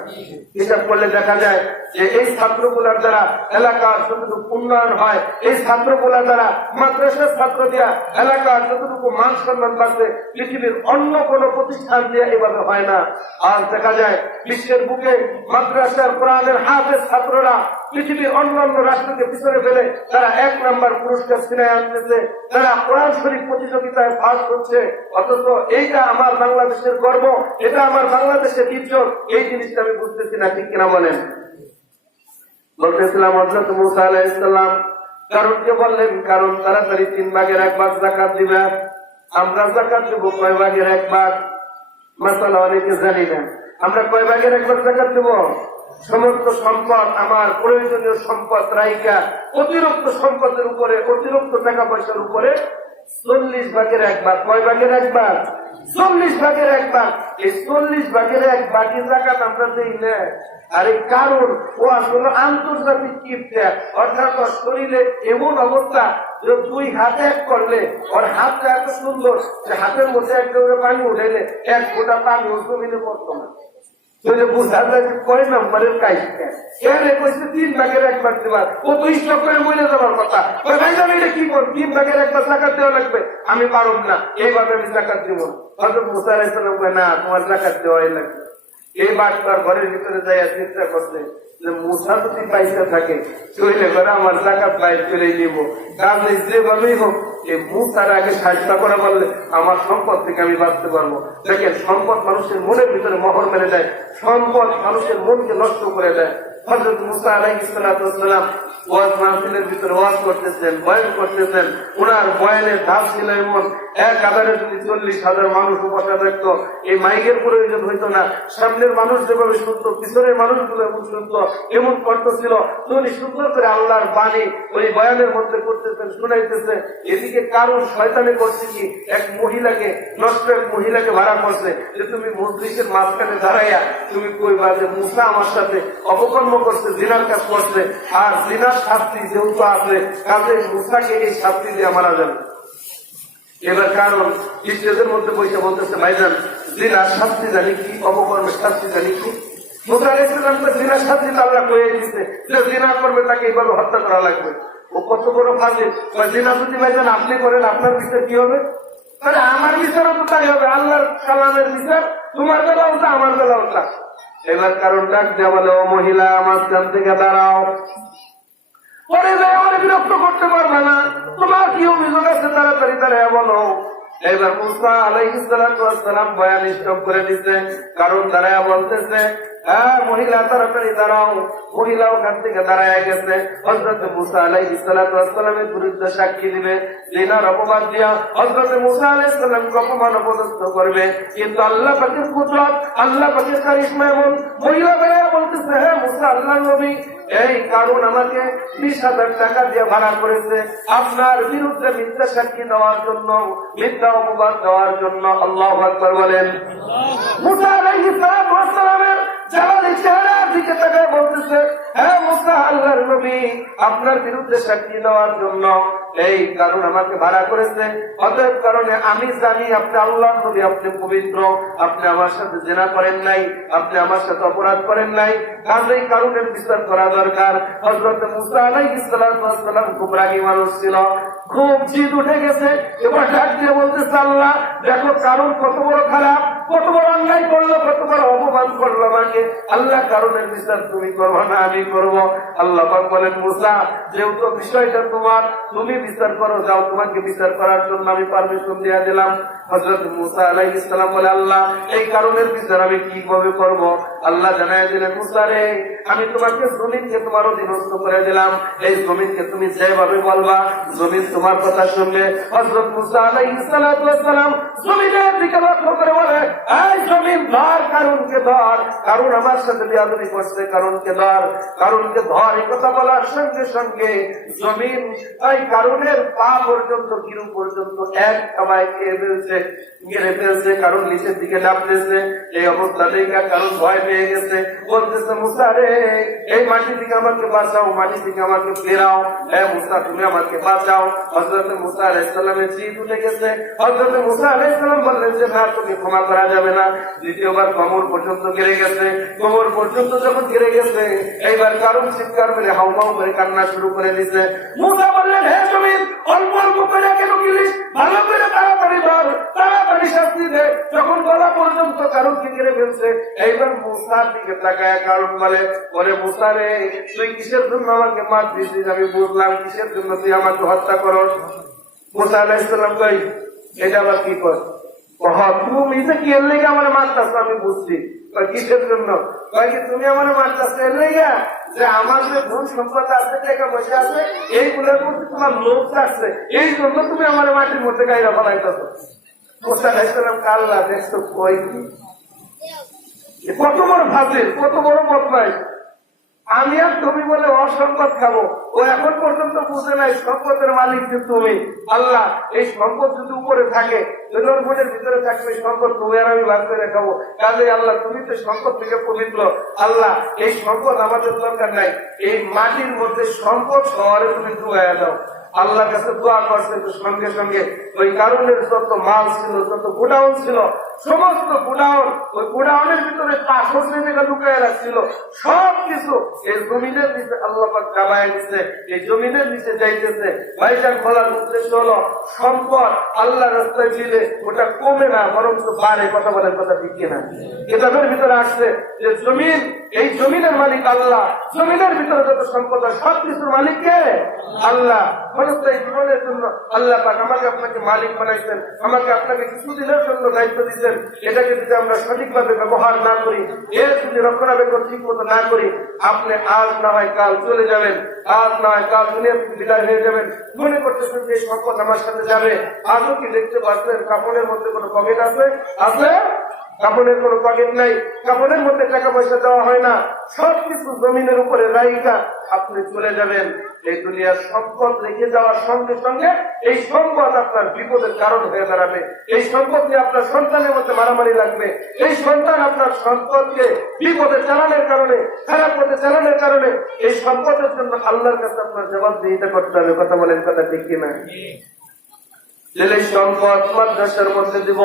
হিসাব করলে দেখা যায় যে এই ছাত্রগুলার দ্বারা এলাকার যতটুকু উন্নয়ন হয়, এই ছাত্রগুলার দ্বারা মাদ্রাসার ছাত্র দিয়া এলাকার যতটুকু মান সম্মান বাড়ছে পৃথিবীর অন্য কোন প্রতিষ্ঠান দিয়ে এভাবে হয় না। আর দেখা যায় বিশ্বের বুকে মাদ্রাসার কোরআনের হাফেজ ছাত্ররা পৃথিবীর অন্যান্য রাষ্ট্রকে পিছনে ফেলে তারা 1 নম্বর পুরস্কার ছিনায় আনতেছে, তারা কোরআন শরীফ প্রতিযোগিতায় ফার্স্ট হচ্ছে। অথচ এইটা আমার বাংলাদেশের গর্ব, এটা আমার বাংলাদেশের ইজ্জত। এই জিনিসটা আমি বুঝতেছি না, ঠিক কিনা বলেন? বলতেছিলাম হযরত মুসা আলাইহিস সালাম কারণকে বললেন, কারণ তাড়াতাড়ি 3 ভাগের 1 ভাগ যাকাত দিবে। আমরা যাকাত দেব কয় ভাগের 1 ভাগ? মাসালা অনেকে জানি না। আমরা কয় ভাগের 1 ভাগ যাকাত দেব? সমস্ত সম্পদ, আমার প্রয়োজনীয় সম্পদ রাইকা অতিরিক্ত সম্পদের উপরে, অতিরিক্ত টাকা পয়সার উপরে 40 ভাগের 1 ভাগ। কয় ভাগের 1 ভাগ? 40 ভাগের 1 ভাগ। এই 40 ভাগের 1 ভাগের যাকাত আমরা দেই না। আর এই কারণ ও আসলে আন্তর্জাতিক ইফতার, অর্থাৎ ওর শরীরে এমন অবস্থা যে 2 হাত এক করলে ওর হাতটা এত সুন্দর যে হাতের মধ্যে একটা পানি উঠাইলে 1 ফোঁটা পানি ও জমিনে পড়তো না। বুঝা যায় কয় নম্বরের কাজটা এর কইছে 3 ভাগের 1 ভাগ দেবার। ও তো স্টক করে মরে যাবার কথা। ভাইজান এটা কি কর, 3 ভাগের 1 ভাগ যাকাত দেওয়া লাগবে। আমি পারব না, এইভাবে আমি যাকাত দিব। হযরত মুসা আলাইহিস সালাম কয় না, তোমার যাকাত দেওয়াই লাগবে। এই বাটপার ঘরের ভিতরে যাইয়া চিন্তা করছে যে মুসা যদি পয়সা থাকে চলে করে আমার যাকাত বাইর করে নিব। কাজে যেভাবেই হোক এই মুসার আগে সাহায্য করা বললে আমার সম্পদ থেকে আমি বাঁচতে পারবো। দেখেন, সম্পদ মানুষের মনের ভিতরে মোহর মেরে দেয়, সম্পদ মানুষের মনকে নষ্ট করে দেয়। হযরত মুসা আলাইহিস সালাম ওয়াজ মাহফিলের ভিতরে ওয়াজ করতেছেন, বয়ান করতেছেন। ওনার বয়ানের ধাপ ছিল এমন, 1000 যদি 40,000 মানুষ বসা থাকতো এই মাইকের প্রয়োজন হইতো না। সামনের মানুষ যেভাবে শুনতো, পিছনের মানুষগুলো এমন শুনতো, এমন কণ্ঠ ছিল। উনি সুন্দর করে আল্লাহর বাণী ওই বয়ানের মধ্যে করতেছেন, শুনাইতেছে। এদিকে কারণ শয়তানে করছে কি, এক মহিলাকে, নষ্ট এক মহিলাকে ভাড়া করছে যে তুমি মজলিসের মাঝখানে দাঁড়াইয়া তুমি কইবা যে মুসা আমার সাথে অপকর্ম করছে, জিনার কাজ করছে, আর জিনার শাস্তি যেহেতু আছে কাজে মুসাকে এই শাস্তি দিয়ে মারা যাবে। এবার কারণ স্টেজের মধ্যে পয়সা বলতেছে, ভাইজান জিনার শাস্তি জানি কি, অপকর্মের শাস্তি জানি কি? মুসা আলাইহিস সালাম তো জিনার শাস্তি আল্লাহ কয়ে দিচ্ছে যে জিনা করবে তাকে এইভাবে হত্যা করা লাগবে। ও কত বড় ফাজিল। জিনা যদি ভাইজান আপনি করেন আপনার বিচার কি হবে? আরে আমার বিচারও তো তাই হবে, আল্লাহর কালামের বিচার। তোমার বেলা ওটা, আমার বেলা ওটা। এবার কারণ ডাক দেওয়া বলে, ও মহিলা আমার কান থেকে দাঁড়াও। পরে আমার বিরক্ত করতে পারবে না, তোমার কি অভিযোগ আছে তাড়াতাড়ি দাঁড়ায় বলো। এবার মুসা আলাইহিস সালাম বয়ান স্টপ করে দিচ্ছে। কারণ দাঁড়ায় বলতেছে, হ্যাঁ মহিলা তাড়াতাড়ি দাঁড়াও। মহিলা ওখান থেকে দাঁড়ায় গেছে। হযরত মুসা আলাইহিস সালামের বিরুদ্ধে সাক্ষী দিবে, জিনার অপবাদ দিয়া হযরত মুসা আলাইহিস সালামকে অপমান অপদস্থ করবে। কিন্তু আল্লাহ পাকের কুদরত, আল্লাহ পাকের কারিশমা এমন, মহিলা দাঁড়ায় বলতেছে, হ্যাঁ মুসা আল্লাহর নবী, এই কারণ আমাকে 20,000 টাকা দিয়ে ভাড়া করেছে আপনার বিরুদ্ধে মিথ্যা সাক্ষী দেওয়ার জন্য, মিথ্যা অপবাদ দেওয়ার জন্য। আল্লাহু আকবার বলেন। মুসা আলাইহিস সালামের জালালি চেহারার দিকে তাকায় বলতেছে, হ্যাঁ মুসা আল্লাহর নবী, আপনার বিরুদ্ধে সাক্ষী দেওয়ার জন্য এই কারণ আমাকে ভাড়া করেছে। অতএব কারণে আমি জানি আপনি আল্লাহর নবী, আপনি পবিত্র, আপনি আমার সাথে জেনা করেন নাই, আপনি আমার সাথে অপরাধ করেন নাই, কাজেই কারণের বিচার করা দরকার। হযরত মুসা আলাইহিস সালাম খুব রাগী মানুষ ছিল, খুব জিদ উঠে গেছে। এবার ডাক দিয়ে বলতেছে, আল্লাহ দেখো কারণ কত বড় খারাপ, কত বড় অন্যায় করলো, কত বড় অপমান করলো আমাকে। আল্লাহ কারণের বিচার তুমি করবো না, আমি করবো। আল্লাহ পাক বলেন মুসা যেহেতু বিষয়টা তোমার, তুমি বিচার করো, যাও, তোমাকে বিচার করার জন্য আমি পারমিশন দিয়ে দিলাম। হযরত মুসা আলাইহিস সালাম বলে আল্লাহ এই কারণের বিচার আমি কিভাবে করব? আল্লাহ জানায় দিলেন মুসা রে, আমি তোমাকে জমিনকে তোমার অধীনস্থ করে দিলাম, এই জমিনকে তুমি যেভাবে বলবা জমিন তোমার কথা শুনবে। হযরত মুসা আলাইহিস সালাম জমিনের দিকে লক্ষ্য করে বলে, এই জমিন ধর, কারণকে ধর, কারণ আমার সাথে বিয়াদবি করছে, কারণকে ধর, কারণকে ধর। এই কথা বলার সঙ্গে সঙ্গে জমিন এই কারণের পা পর্যন্ত, গিরু পর্যন্ত এক খাবায় খেয়ে ফেলছে, গেড়ে ফেলছে, কারণ নিচের দিকে নামতেছে। এই অবস্থা দেখে কারণ ভয় পেয়ে গেছে, বলতেছে মুসা রে, এই মাটি থেকে আমাকে বাঁচাও, মাটি থেকে আমাকে ফেরাও, হ্যাঁ মুসা তুমি আমাকে বাঁচাও। হযরত মুসা আলাইহিস সালামের জিদ উঠে গেছে। হযরত মুসা আলাইহিস সালাম বললেন যে না, তুমি ক্ষমা করা যাবে না। দ্বিতীয়বার কোমর পর্যন্ত ঘিরে গেছে, কোমর পর্যন্ত যখন ঘিরে গেছে, এইবার কারণ চিৎকার মেরে হাউমাউ করে কান্না শুরু করে দিছে। মুসা বললেন, হে জমিন, অল্প অল্প করে কেন গিলিস, ভালো করে তাড়াতাড়ি ধর, তাড়াতাড়ি শাস্তি দে। যখন গলা পর্যন্ত কারণকে ঘিরে ফেলছে, এইবার মুসার দিকে তাকায় কারণ বলে, ওরে মুসা রে, তুই কিসের জন্য আমাকে মার দিয়েছিস? আমি বুঝলাম কিসের জন্য তুই আমাকে হত্যা করস। মুসা আলাইহিস সালাম কই, এটা আবার কি কর? তুমি যে কি এর লেগে আমার মারতাছ আমি বুঝছি, কিসের জন্য? তুমি আমার মারতাছ এর লেগে যে আমার যে ধন সম্পদ আছে, টাকা পয়সা আছে, এইগুলোর মধ্যে তোমার লোভ থাকছে, এই জন্য তুমি আমার মাটির মধ্যে গাইরা ফলাইতেছ। মুসা আলাইহিস সালাম কাল্লা দেখছো কই কি, কত বড় ফাজিল, কত বড় বদমাইশ। আমি আর তুমি বলে অসম্পদ খাবো, ও এখন পর্যন্ত বুঝে নাই সম্পদের মালিক যে তুমি আল্লাহ। এই সম্পদ যদি উপরে থাকে, ওর মনের ভিতরে থাকবে সম্পদ তুমি আর আমি ভাগ করে খাবো। কাজে আল্লাহ তুমি তো সম্পদ থেকে পবিত্র, আল্লাহ এই সম্পদ আমাদের দরকার নাই, এই মাটির মধ্যে সম্পদ শহরে তুমি ডুবাইয়া দাও। আল্লাহর কাছে দোয়া করছে, তো সঙ্গে সঙ্গে ওই কারণের যত মাল ছিল, যত গোডাউন ছিল, সমস্ত গোডাউন, ওই গোডাউনের ভিতরে পাথর নেমে লুকায় রাখছিল, সবকিছু এই জমিনের নিচে আল্লাহ পাক দাবায় দিচ্ছে, এই জমিনের নিচে যাইতেছে। ভাইজান বলার উদ্দেশ্য হলো সম্পদ আল্লাহ রাস্তায় দিলে ওটা কমে না, বরং বাড়ে। কথা বলার কথা ঠিক কিনা? কিতাবের ভিতরে আসছে যে জমিন, এই জমিনের মালিক আল্লাহ, জমিনের ভিতরে যত সম্পদ সবকিছুর মালিক কে? আল্লাহ। এই জীবনের জন্য আল্লাহ পাক আমাকে আপনাকে মালিক বানাইছেন, আমাকে আপনাকে কিছুদিনের জন্য দায়িত্ব দিচ্ছেন। এটাকে যদি আমরা সঠিকভাবে ব্যবহার না করি, এর যদি রক্ষণাবেক্ষণ ঠিক মতো না করি, আপনি আজ না হয় কাল চলে যাবেন, আজ না হয় কাল দুনিয়া থেকে বিদায় হয়ে যাবেন। মনে করতেছেন যে সম্পদ আমার সাথে যাবে। আজও কি দেখতে পাচ্ছেন কাপড়ের মধ্যে কোনো পকেট আছে? আছে? কাপড়ের কোনো পকেট নাই, কাপড়ের মধ্যে টাকা পয়সা দেওয়া হয় না, সবকিছু জমিনের উপরে রাইখা আপনি চলে যাবেন। এই দুনিয়ার সম্পদ রেখে যাওয়ার সঙ্গে সঙ্গে এই সম্পদ আপনার বিপদের কারণ হয়ে দাঁড়াবে। এই সম্পদ নিয়ে আপনার সন্তানের মধ্যে মারামারি লাগবে। এই সন্তান আপনার সম্পদকে বিপদে চালানোর কারণে, খারাপ পথে চালানোর কারণে, এই সম্পদের জন্য আল্লাহর কাছে আপনার জবাবদিহিতা করতে হবে। কথা বলেন, কথা ঠিক কিনা? এই সম্পদ মাদ্রাসার মধ্যে দিব,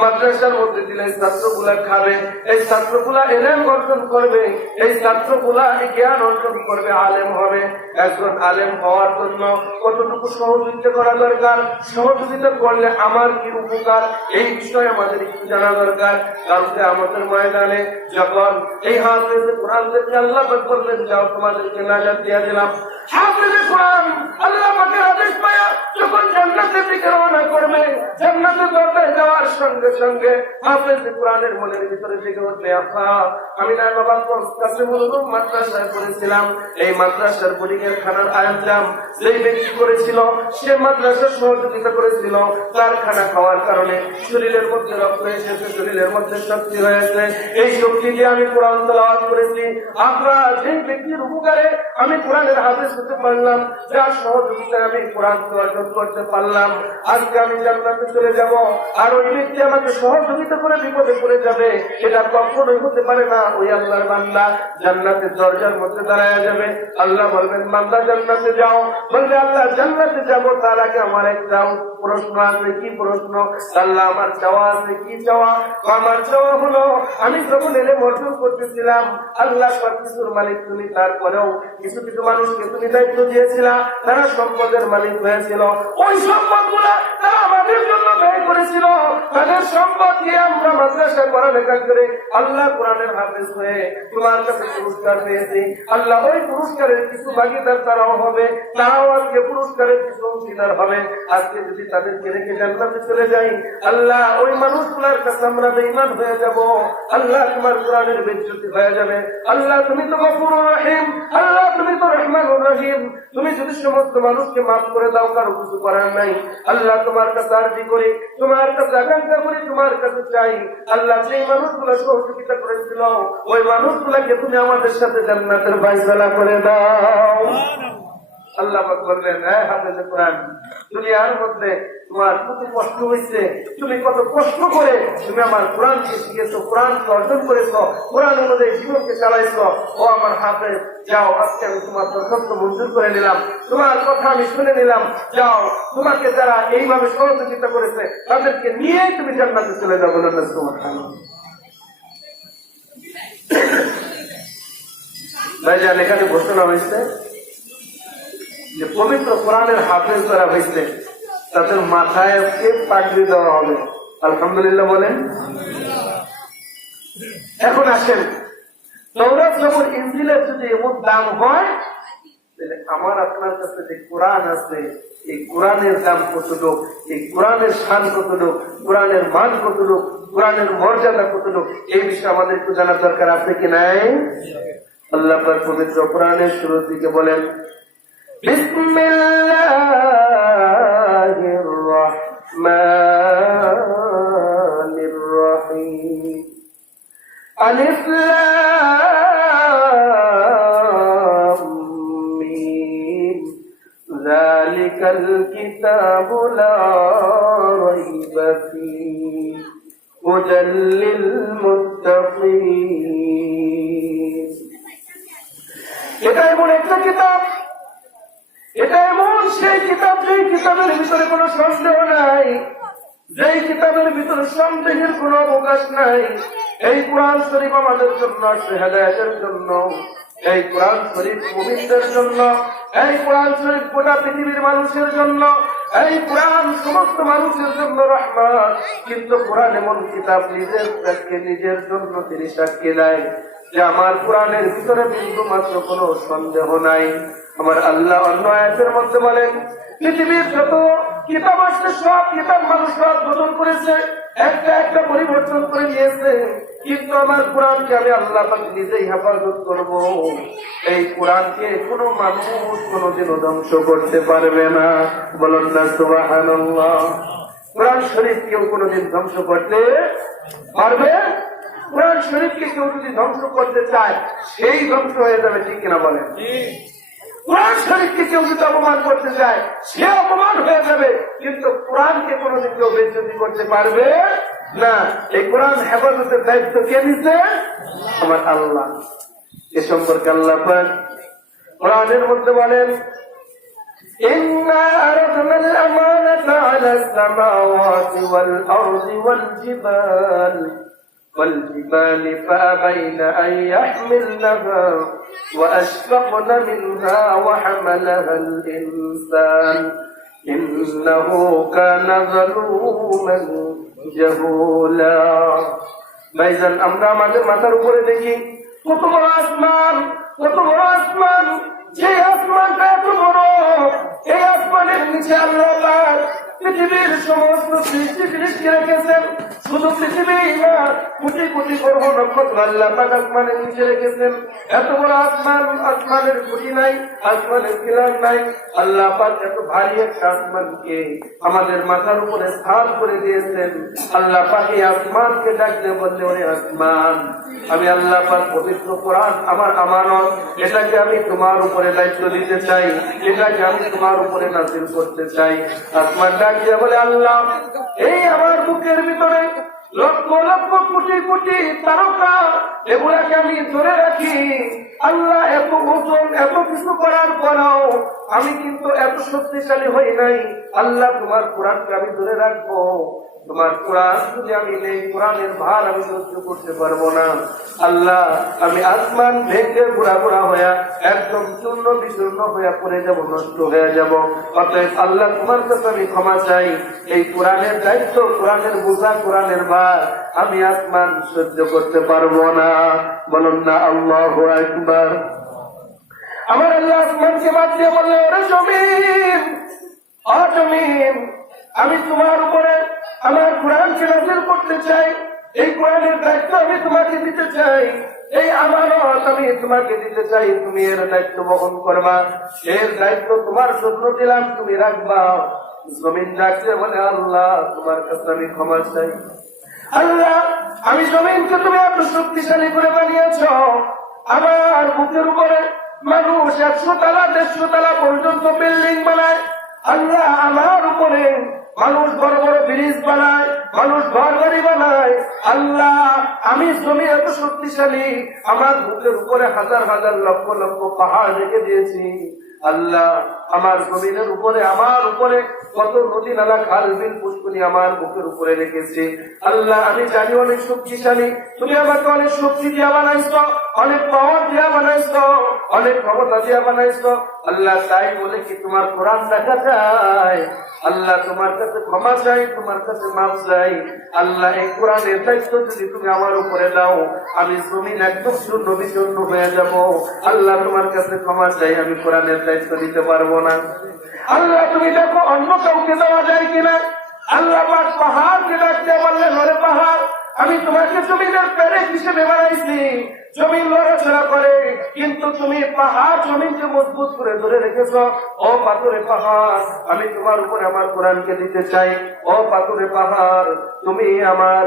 মাদ্রাসার মধ্যে দিলে ছাত্রগুলা খাবে, এই ছাত্রগুলা এলেম অর্জন করবে, এই ছাত্রগুলা জ্ঞান অর্জন করবে, আলেম হবে। একজন আলেম হওয়ার জন্য কতটুকু সহযোগিতা করা দরকার, সহযোগিতা করলে আমার কি উপকার, এই বিষয়ে আমাদের একটু জানা দরকার। কারণ আমাদের ময়দানে যখন এই হাফেজে কোরআন থেকে আল্লাহ পাক বললেন, যাও তোমাদেরকে নাজাত দিয়া দিলাম, হাফেজে কোরআন আল্লাহ পাকের আদেশ পায়া যখন জান্নাতের দিকে রওনা করবে, জান্নাতের দরজায় যাওয়ার সঙ্গে সঙ্গে হাফেজে কোরআনের মনের ভিতরে জেগে উঠবে, আমি না বাবা কাছে বলবো মাদ্রাসায় পড়েছিলাম, এই মাদ্রাসার বোর্ডিং এর খানার আয়োজন যেই ব্যক্তি করেছিল, সে মাদ্রাসার সহযোগিতা করেছিল, তার খানা খাওয়ার কারণে শরীরের মধ্যে রক্ত এসেছে, শরীরের মধ্যে শক্তি হয়েছে, এই শক্তি দিয়ে আমি কোরআন তেলাওয়াত করেছি। আমরা যেই ব্যক্তির উপকারে আমি কোরআনের হাফেজ হতে পারলাম, যার সহযোগিতায় আমি কোরআন অর্জন করতে পারলাম, আজকে আমি জান্নাতে চলে যাব, আর ওই ব্যক্তি আমাকে সহযোগিতা করে বিপদে পড়ে যাবে, এটা কখনোই হতে পারে না। ওই আল্লাহর বান্দা জান্নাতের দরজার মধ্যে দাঁড়ায় যাবে, আল্লাহ বলবেন বান্দা জান্নাতে যাও, বলবে আল্লাহ জান্নাতে যাব, তার আগে আমার একটা প্রশ্ন আছে। কি প্রশ্ন? আল্লাহ আমার চাওয়া আছে। কি চাওয়া? আমার চাওয়া হলো আমি যখন এলে অর্জন করতেছিলাম, আল্লাহ কিছুর মালিক তুমি, তারপরেও কিছু কিছু মানুষকে তুমি দায়িত্ব দিয়েছিলা, তারা সম্পদের মালিক হয়েছিল, ওই সম্পদ গুলা তারা আমাদের জন্য ব্যয় করেছিল, তাদের সম্পদ দিয়ে আমরা মাদ্রাসায় পড়ালেখা করে আল্লাহ কোরআনের হাফেজ হয়ে তোমার কাছে পুরস্কার পেয়েছি। আল্লাহ ওই পুরস্কারের কিছু ভাগিদার তারাও হবে, তারাও আজকে পুরস্কারের কিছু অংশীদার হবে। আজকে যদি তাদেরকে রেখে জান্নাতে চলে যাই, আল্লাহ ওই মানুষগুলোর কাছে আমরা বেঈমান হয়ে যাব। আল্লাহ তোমার কোরআনের বেজ্জতি হয়ে যাবে। আল্লাহ তুমি তো গফুরুর রহিম, আল্লাহ তুমি তো রহমানুর রহিম। তুমি যদি সমস্ত মানুষকে মাফ করে দাও, কারো কিছু করার নাই। আল্লাহ তোমার কাছে আরজি করি, তোমার কাছে আকাঙ্ক্ষা করি, তোমার কাছে চাই। আল্লাহ সেই মানুষগুলো সহযোগিতা করেছিল, ওই মানুষগুলাকে তুমি আমাদের সাথে জান্নাতের ফায়সালা করে দাও। আল্লাহ পাক বললেন, হ্যাঁ হাফেজে কোরআন, দুনিয়ার মধ্যে তোমার কত কষ্ট হয়েছে, তুমি কত কষ্ট করে তুমি আমার কোরআনকে শিখেছো, কোরআনকে অর্জন করেছো, কোরআন অনুযায়ী জীবনকে চালাইছো। ও আমার হাফেজ, যাও, আজকে আমি তোমার দরখাস্ত মঞ্জুর করে নিলাম, তোমার কথা আমি শুনে নিলাম। যাও, তোমাকে যারা এইভাবে সহযোগিতা করেছে তাদেরকে নিয়েই তুমি জান্নাতে চলে যাবো। ভাইজান, এখানে ঘোষণা হয়েছে যে পবিত্র কোরআনের হাফেজ যারা হয়েছে তাদের মাথায় পাগড়ি দেওয়া হবে। আলহামদুলিল্লাহ বলেন। এখন আসেন, তওরাত জবুর ইনজিলের যদি এমন দাম হয়, তাহলে আমার আপনার কাছে যে কোরআন আছে, এই কোরআনের দাম কতটুক, এই কোরআনের শান কতটুক, কোরআনের মান কতটুক, কোরআনের মর্যাদা কতটুক, এই বিষয়ে আমাদের একটু জানার দরকার আছে কি নাই? আল্লাহ পাক পবিত্র কোরআনের শুরুর দিকে বলেন, বিসমিল্লাহির রাহমানির রাহিম, আলিফ লাম মিম, যালিকাল কিতাবু লা রাইবা ফীহি, হুদাল লিল মুত্তাকিন। এটা এমন একটা কিতাব, এটা এমন সেই কিতাব, যেই কিতাবের ভিতরে কোনো সন্দেহ নাই, যেই কিতাবের ভিতরে সন্দেহের কোনো অবকাশ নাই। এই কোরআন শরীফ আমাদের জন্য হেদায়েতের জন্য, এই কোরআন শরীফ মুমিনদের জন্য, এই কোরআন শরীফ গোটা পৃথিবীর মানুষের জন্য, এই কোরআন সমস্ত মানুষের জন্য রহমত। কিন্তু কোরআন এমন কিতাব, নিজের জন্য তিনি সাক্ষী দেয় যে আমার কোরআনের ভিতরে বিন্দু মাত্র কোনো সন্দেহ নাই। আমার আল্লাহ অন্য আয়াতের মধ্যে বলেন, পৃথিবীর যত কিতাব আসছে সব কিতাব মানুষ সব বদল করেছে, একটা একটা পরিবর্তন করে নিয়েছে, কিন্তু আমার কোরআনকে আমি আল্লাহ পাক নিজেই হেফাজত করব। এই কোরআনকে কোনো মানুষ কোনোদিনও ধ্বংস করতে পারবে না। বলুন না সুবহানাল্লাহ। কোরআন শরীফ কেউ কোনোদিন ধ্বংস করতে পারবে? কোরআন শরীফকে কেউ যদি ধ্বংস করতে চায়, সেই ধ্বংস হয়ে যাবে, ঠিক কিনা বলেন? কোরআন শরীফকে কেউ যদি অপমান করতে চায়, সে অপমান হয়ে যাবে, কিন্তু কোরআনকে কোনোদিন কেউ বেজ্জতি করতে পারবে না। এই কোরআন হেফাজতের দায়িত্ব কে নিছে? আমার আল্লাহ। এ সম্পর্কে আল্লাহ পাক কোরআনের মধ্যে বলেন, ইন্না আরাদনাল আমানাতা আলাস সামাওয়াতি ওয়াল আরদি ওয়াল জিবাল والجبال فأبين أن يحملنها وأشفقن منها وحملها الإنسان إنه كان ظلوما جهولا। ভাইজান, আমরা আমাদের মাথার উপরে দেখি কত বড় আসমান, কত বড় আসমান, যে আসমানটা এত বড়, এই আসমানের নিচে আল্লাহ পাক পৃথিবীর সমস্ত সৃষ্টি রেখেছেন। শুধু পৃথিবী না, কোটি কোটি গ্রহ নক্ষত্র আল্লাহ পাক আসমানের নিচে রেখেছেন। এত বড় আসমান, আসমানের খুঁটি নাই, আসমানের পিলার নাই। আল্লাহ পাক এত ভারী একটা আসমানকে আমাদের মাথার উপরে স্থান করে দিয়েছেন। আল্লাহ পাক এই আসমানকে ডাকলে বললে, ওরে আসমান, আমি আল্লাহ পাক পবিত্র কোরআন আমার আমানত, এটাকে আমি তোমার উপরে দায়িত্ব দিতে চাই, এটাকে আমি তোমার উপরে নাযিল করতে চাই। আসমান ডাক দিয়ে বলে, আল্লাহ, এই আমার বুকের ভিতরে লক্ষ লক্ষ কোটি কোটি তারকা, এগুলাকে আমি ধরে রাখি। আল্লাহ, এত ওজন, এত কিছু করার পরেও আমি কিন্তু এত শক্তিশালী হই নাই। আল্লাহ, তোমার কোরআনকে আমি ধরে রাখবো। তোমার কোরআন যদি আমি নেই, কোরআনের ভার আমি সহ্য করতে পারবো না। আল্লাহ, আমি আসমান ভেঙে গুড়া গুড়া হয়ে একদম চূর্ণ বিচূর্ণ হয়ে পড়ে যাব, নষ্ট হয়ে যাব। অতএব আল্লাহ, তোমার কাছে আমি ক্ষমা চাই। এই কোরআনের দায়িত্ব, কোরআনের বোঝা, কোরআনের ভার আমি আসমান সহ্য করতে পারবো না। বলুন না আল্লাহু আকবার। আমার আল্লাহ আসমানকে বাদ দিয়ে বললে, ওরে জমিন, ও জমিন, আমি তোমার উপরে আমার কোরআনকে নাযিল করতে চাই। এই কোরআনের দায়িত্ব আমি তোমাকে দিতে চাই। এই আমানত আমি তোমাকে দিতে চাই। তুমি এর দায়িত্ব বহন করবা। এর দায়িত্ব তোমার জন্য দিলাম, তুমি রাখবা। জমিন ডাকতে বলে, আল্লাহ, তোমার কাছে আমি ক্ষমা চাই। আল্লাহ, আমি জমিনকে তুমি এত শক্তিশালী করে বানিয়েছ। আমার বুকের উপরে মানুষ 100 তলা 150 তলা পর্যন্ত বিল্ডিং বানায়। আল্লাহ, আমার উপরে মানুষ বড় বড় ব্রিজ বানায়, মানুষ ঘর বাড়ি বানায়। আল্লাহ, আমি জমি এত শক্তিশালী, আমার বুকের উপরে হাজার হাজার লক্ষ লক্ষ পাহাড় রেখে দিয়েছি। আল্লাহ, আমার জমিনের উপরে, আমার উপরে কত নদী নালা খাল বিল পুষ্করী আমার বুকের উপরে রেখেছি। আল্লাহ, আমি জানি অনেক শক্তিশালী, তুমি আমাকে অনেক শক্তি দিয়া বানাইছো, অনেক পাওয়ার দিয়া বানাইছো, অনেক ক্ষমতা দিয়া বানাইছো। আল্লাহ, তাই বলে কি তোমার কোরআন দেখা যায়? আল্লাহ, তোমার কাছে ক্ষমা চাই, তোমার কাছে মাফ চাই। আল্লাহ, এই কোরআনের দায়িত্ব যদি তুমি আমার উপরে দাও, আমি জমিন একদম শূন্য বিচূর্ণ হয়ে যাব। আল্লাহ, তোমার কাছে ক্ষমা চাই, আমি কোরআনের দায়িত্ব নিতে পারবো না। আল্লাহ, তুমি দেখো অন্য কাউকে দেওয়া যায় কিনা। আল্লাহ পাক পাহাড়কে ডাকতে বললেন, ওরে পাহাড়, আমি তোমাকে জমিনের পেরেক হিসেবে বানাইছি। জমিন লড়াচড়া করে, কিন্তু তুমি পাহাড় জমিনকে মজবুত করে ধরে রেখেছ। ও পাথরে পাহাড়, আমি তোমার উপরে আমার কোরআনকে দিতে চাই। ও পাথরে পাহাড়, তুমি আমার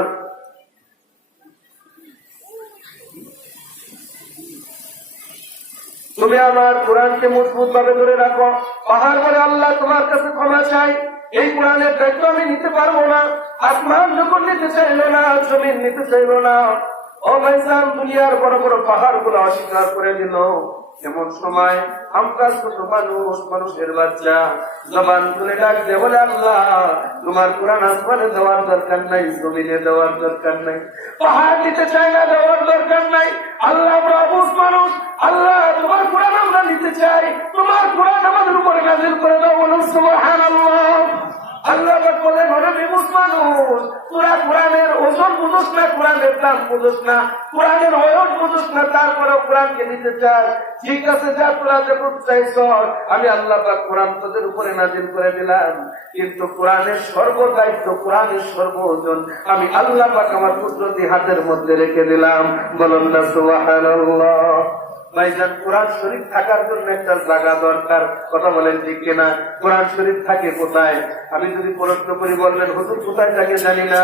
কোরআনকে মজবুত ভাবে ধরে রাখো। পাহাড় বলে, আল্লাহ, তোমার কাছে ক্ষমা চাই, এই কোরআনের দায়িত্ব আমি নিতে পারবো না। আসমান যখন নিতে চাইলো না, জমিন নিতে চাইলো না। ও ভাইজান, দুনিয়ার বড় বড় পাহাড় গুলো অস্বীকার করে দিল। এমন সময় আমরা ছোট মানুষের বাচ্চা জবান তুলে ডাক দিয়ে বলে, আল্লাহ, তোমার কোরআন আসমানে দেওয়ার দরকার নাই, জমিনে দেওয়ার দরকার নাই, পাহাড় নিতে চাই না, দেওয়ার দরকার নাই। আল্লাহ, আমরা অবুঝ মানুষ। আল্লাহ, তোমার কোরআন আমরা নিতে চাই, তোমার কোরআন আমাদের উপরে নাযিল করে দাও। বলুন সুবহানাল্লাহ। আল্লাহ বলেন, ওরে বেবুঝ মানুষ, তোরা কোরআনের ওজন বুঝোস না, কোরআনের দাম বুঝোস না, কোরআনের ওজন বুঝোস না, তারপরেও কোরআনকে দিতে চাস। ঠিক আছে, যা, তোরা যখন চাইছ, আমি আল্লাহ পাক কোরআন তোদের উপরে নাযিল করে দিলাম। কিন্তু কোরআনের সর্বদায়িত্ব, কোরআনের সর্ব ওজন আমি আল্লাহ পাক আমার কুদরতি হাতের মধ্যে রেখে দিলাম। বলুন না সুবহানাল্লাহ। ভাইজান, কোরআন শরীফ থাকার জন্য একটা জায়গা দরকার, কথা বলেন ঠিক কিনা? কোরআন শরীফ থাকে কোথায়? আমি যদি প্রশ্ন করি, বলবেন, হুজুর কোথায় থাকে জানি না।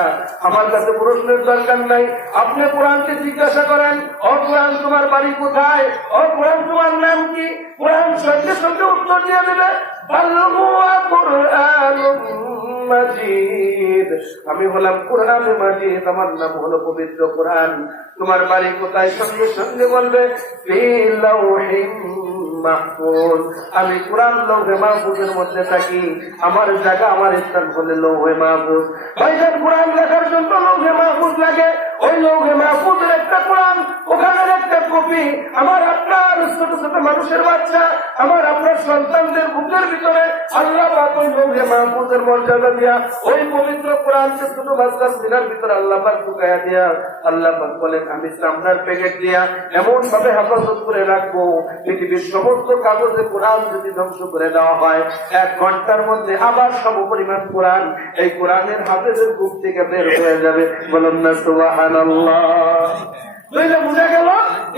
আমার কাছে প্রশ্নের দরকার নাই, আপনি কোরআনকে জিজ্ঞাসা করেন, ও কোরআন, তোমার বাড়ি কোথায়? ও কোরআন, তোমার নাম কি? কোরআন সঙ্গে সঙ্গে উত্তর দিয়ে দেবে, আমি হলাম কোরআন মাজিদ, আমার নাম হলো পবিত্র কোরআন। তোমার বাড়ি কোথায়? সঙ্গে সঙ্গে বলবে, আমি কোরআন লৌহে মাহফুজের মধ্যে থাকি, আমার জায়গা, আমার স্থান হলে লৌহে মাহফুজ। ভাইজান, কোরআন লেখার জন্য লৌহে মাহফুজ লাগে। ওই লৌহে মাহফুজের একটা কোরআন, ওখানের একটা কপি আমার আপনার ছোট ছোট মানুষের বাচ্চা, আমার আপনার সন্তানদের বুকের ভিতরে আল্লাহ পাক ওই লৌহে মাহফুজের মর্যাদা দিয়া ওই পবিত্র কোরআনকে ছোট বাচ্চার সিনার ভিতরে আল্লাহ পাক ঢুকাইয়া দিয়া, আল্লাহ পাক বলেন, আমি চামড়ার প্যাকেট দিয়া এমন ভাবে হেফাজত করে রাখবো, পৃথিবীর সমস্ত কাগজে কোরআন যদি ধ্বংস করে দেওয়া হয়, 1 ঘন্টার মধ্যে আবার সমপরিমাণ কোরআন এই কোরআনের হাফেজের বুক থেকে বের হয়ে যাবে। বলুন না সুবহানাল্লাহ। বুঝা গেল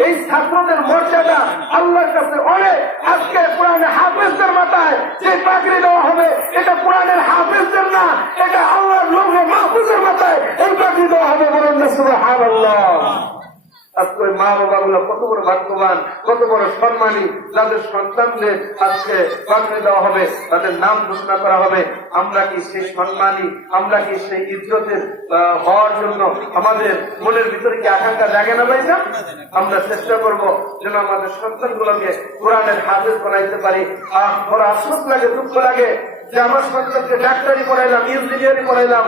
এই ছাত্রদের মর্যাদা আল্লাহর কাছে অনেক। আজকে কোরআনের হাফেজদের মাথায় যে পাগড়ি দেওয়া হবে, এটা কোরআনের হাফেজদের না, এটা আল্লাহর লৌহে মাহফুজের মাথায় এই পাগড়ি দেওয়া হবে। বলুন না সুবহানাল্লাহ। আজকে ওই মা বাবা গুলো কত বড় ভাগ্যবান, কত বড় সম্মানী, যাদের সন্তানদের আজকে পাগড়ি দেওয়া হবে, তাদের নাম ঘোষণা করা হবে। আমরা কি সেই সম্মানী, আমরা কি সেই ইজ্জতের হওয়ার জন্য আমাদের মনের ভিতরে কি আকাঙ্ক্ষা জাগে না ভাইজান? আমরা চেষ্টা করব যেন আমাদের সন্তানগুলোকে কোরআনের হাফেজ বানাইতে পারি। বড় আফসোস লাগে, দুঃখ লাগে যে আমার সন্তানকে ডাক্তারি পড়াইলাম, ইঞ্জিনিয়ারিং পড়াইলাম,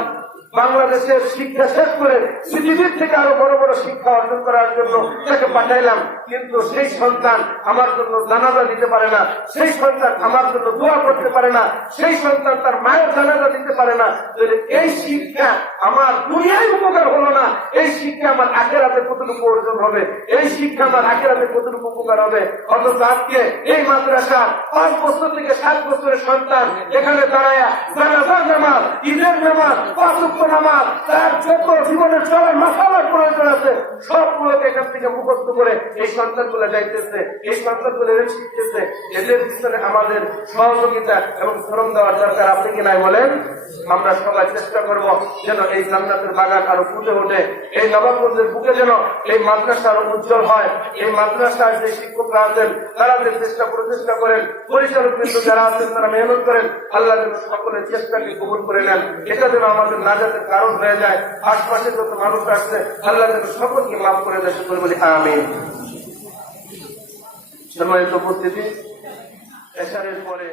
বাংলাদেশের শিক্ষা শেষ করে পৃথিবীর থেকে আরো বড় বড় শিক্ষা অর্জন করার জন্য তাকে পাঠাইলাম, কিন্তু সেই সন্তান আমার জন্য জানাজা দিতে পারে না, সেই সন্তান আমার জন্য দোয়া করতে পারে না, সেই সন্তান তার মায়ের জানাজা দিতে পারে না, এই শিক্ষা আমার দুনিয়ায় উপকার হলো না, এই শিক্ষা আমার আখেরাতে কতটুকু অর্জন হবে, এই শিক্ষা আমার আখেরাতে কতটুকু উপকার হবে। অথচ আজকে এই মাদ্রাসা 5 বছর থেকে 7 বছরের সন্তান এখানে দাঁড়ায়া জানাজার নামাজ, ঈদের নামাজ, 5 ওয়াক্ত নামাজ, তার যত জীবনের চলার মাসালার প্রয়োজন আছে সবগুলোকে এখান থেকে মুখস্থ করে এই সন্তানগুলো যাইতেছে, এই সন্তানগুলো শিখতেছে। এদের পিছনে আমাদের সহযোগিতা এবং শ্রম দেওয়ার দরকার, আপনি কি নাই বলেন? আমরা সবাই চেষ্টা করব যেন এই জান্নাতের বাগান আরো ফুটে ওঠে, এই নবাবগঞ্জের বুকে যেন এই মাদ্রাসা আরো উজ্জ্বল হয়। এই মাদ্রাসায় যে শিক্ষকরা আছেন তারা যে প্রচেষ্টা করেন, পরিচালক কিন্তু যারা আছেন তারা মেহনত করেন, আল্লাহ যেন সকলের চেষ্টাকে কবুল করে নেন। এটা যেন আমাদের নাজাতের কারণ হয়ে যায়। আশপাশে যত মানুষ আসছে আল্লাহ যেন সকলকে মাফ করে দেয়, সকলে বলি আমিন। সম্মানিত উপস্থিতি, এশারের পরে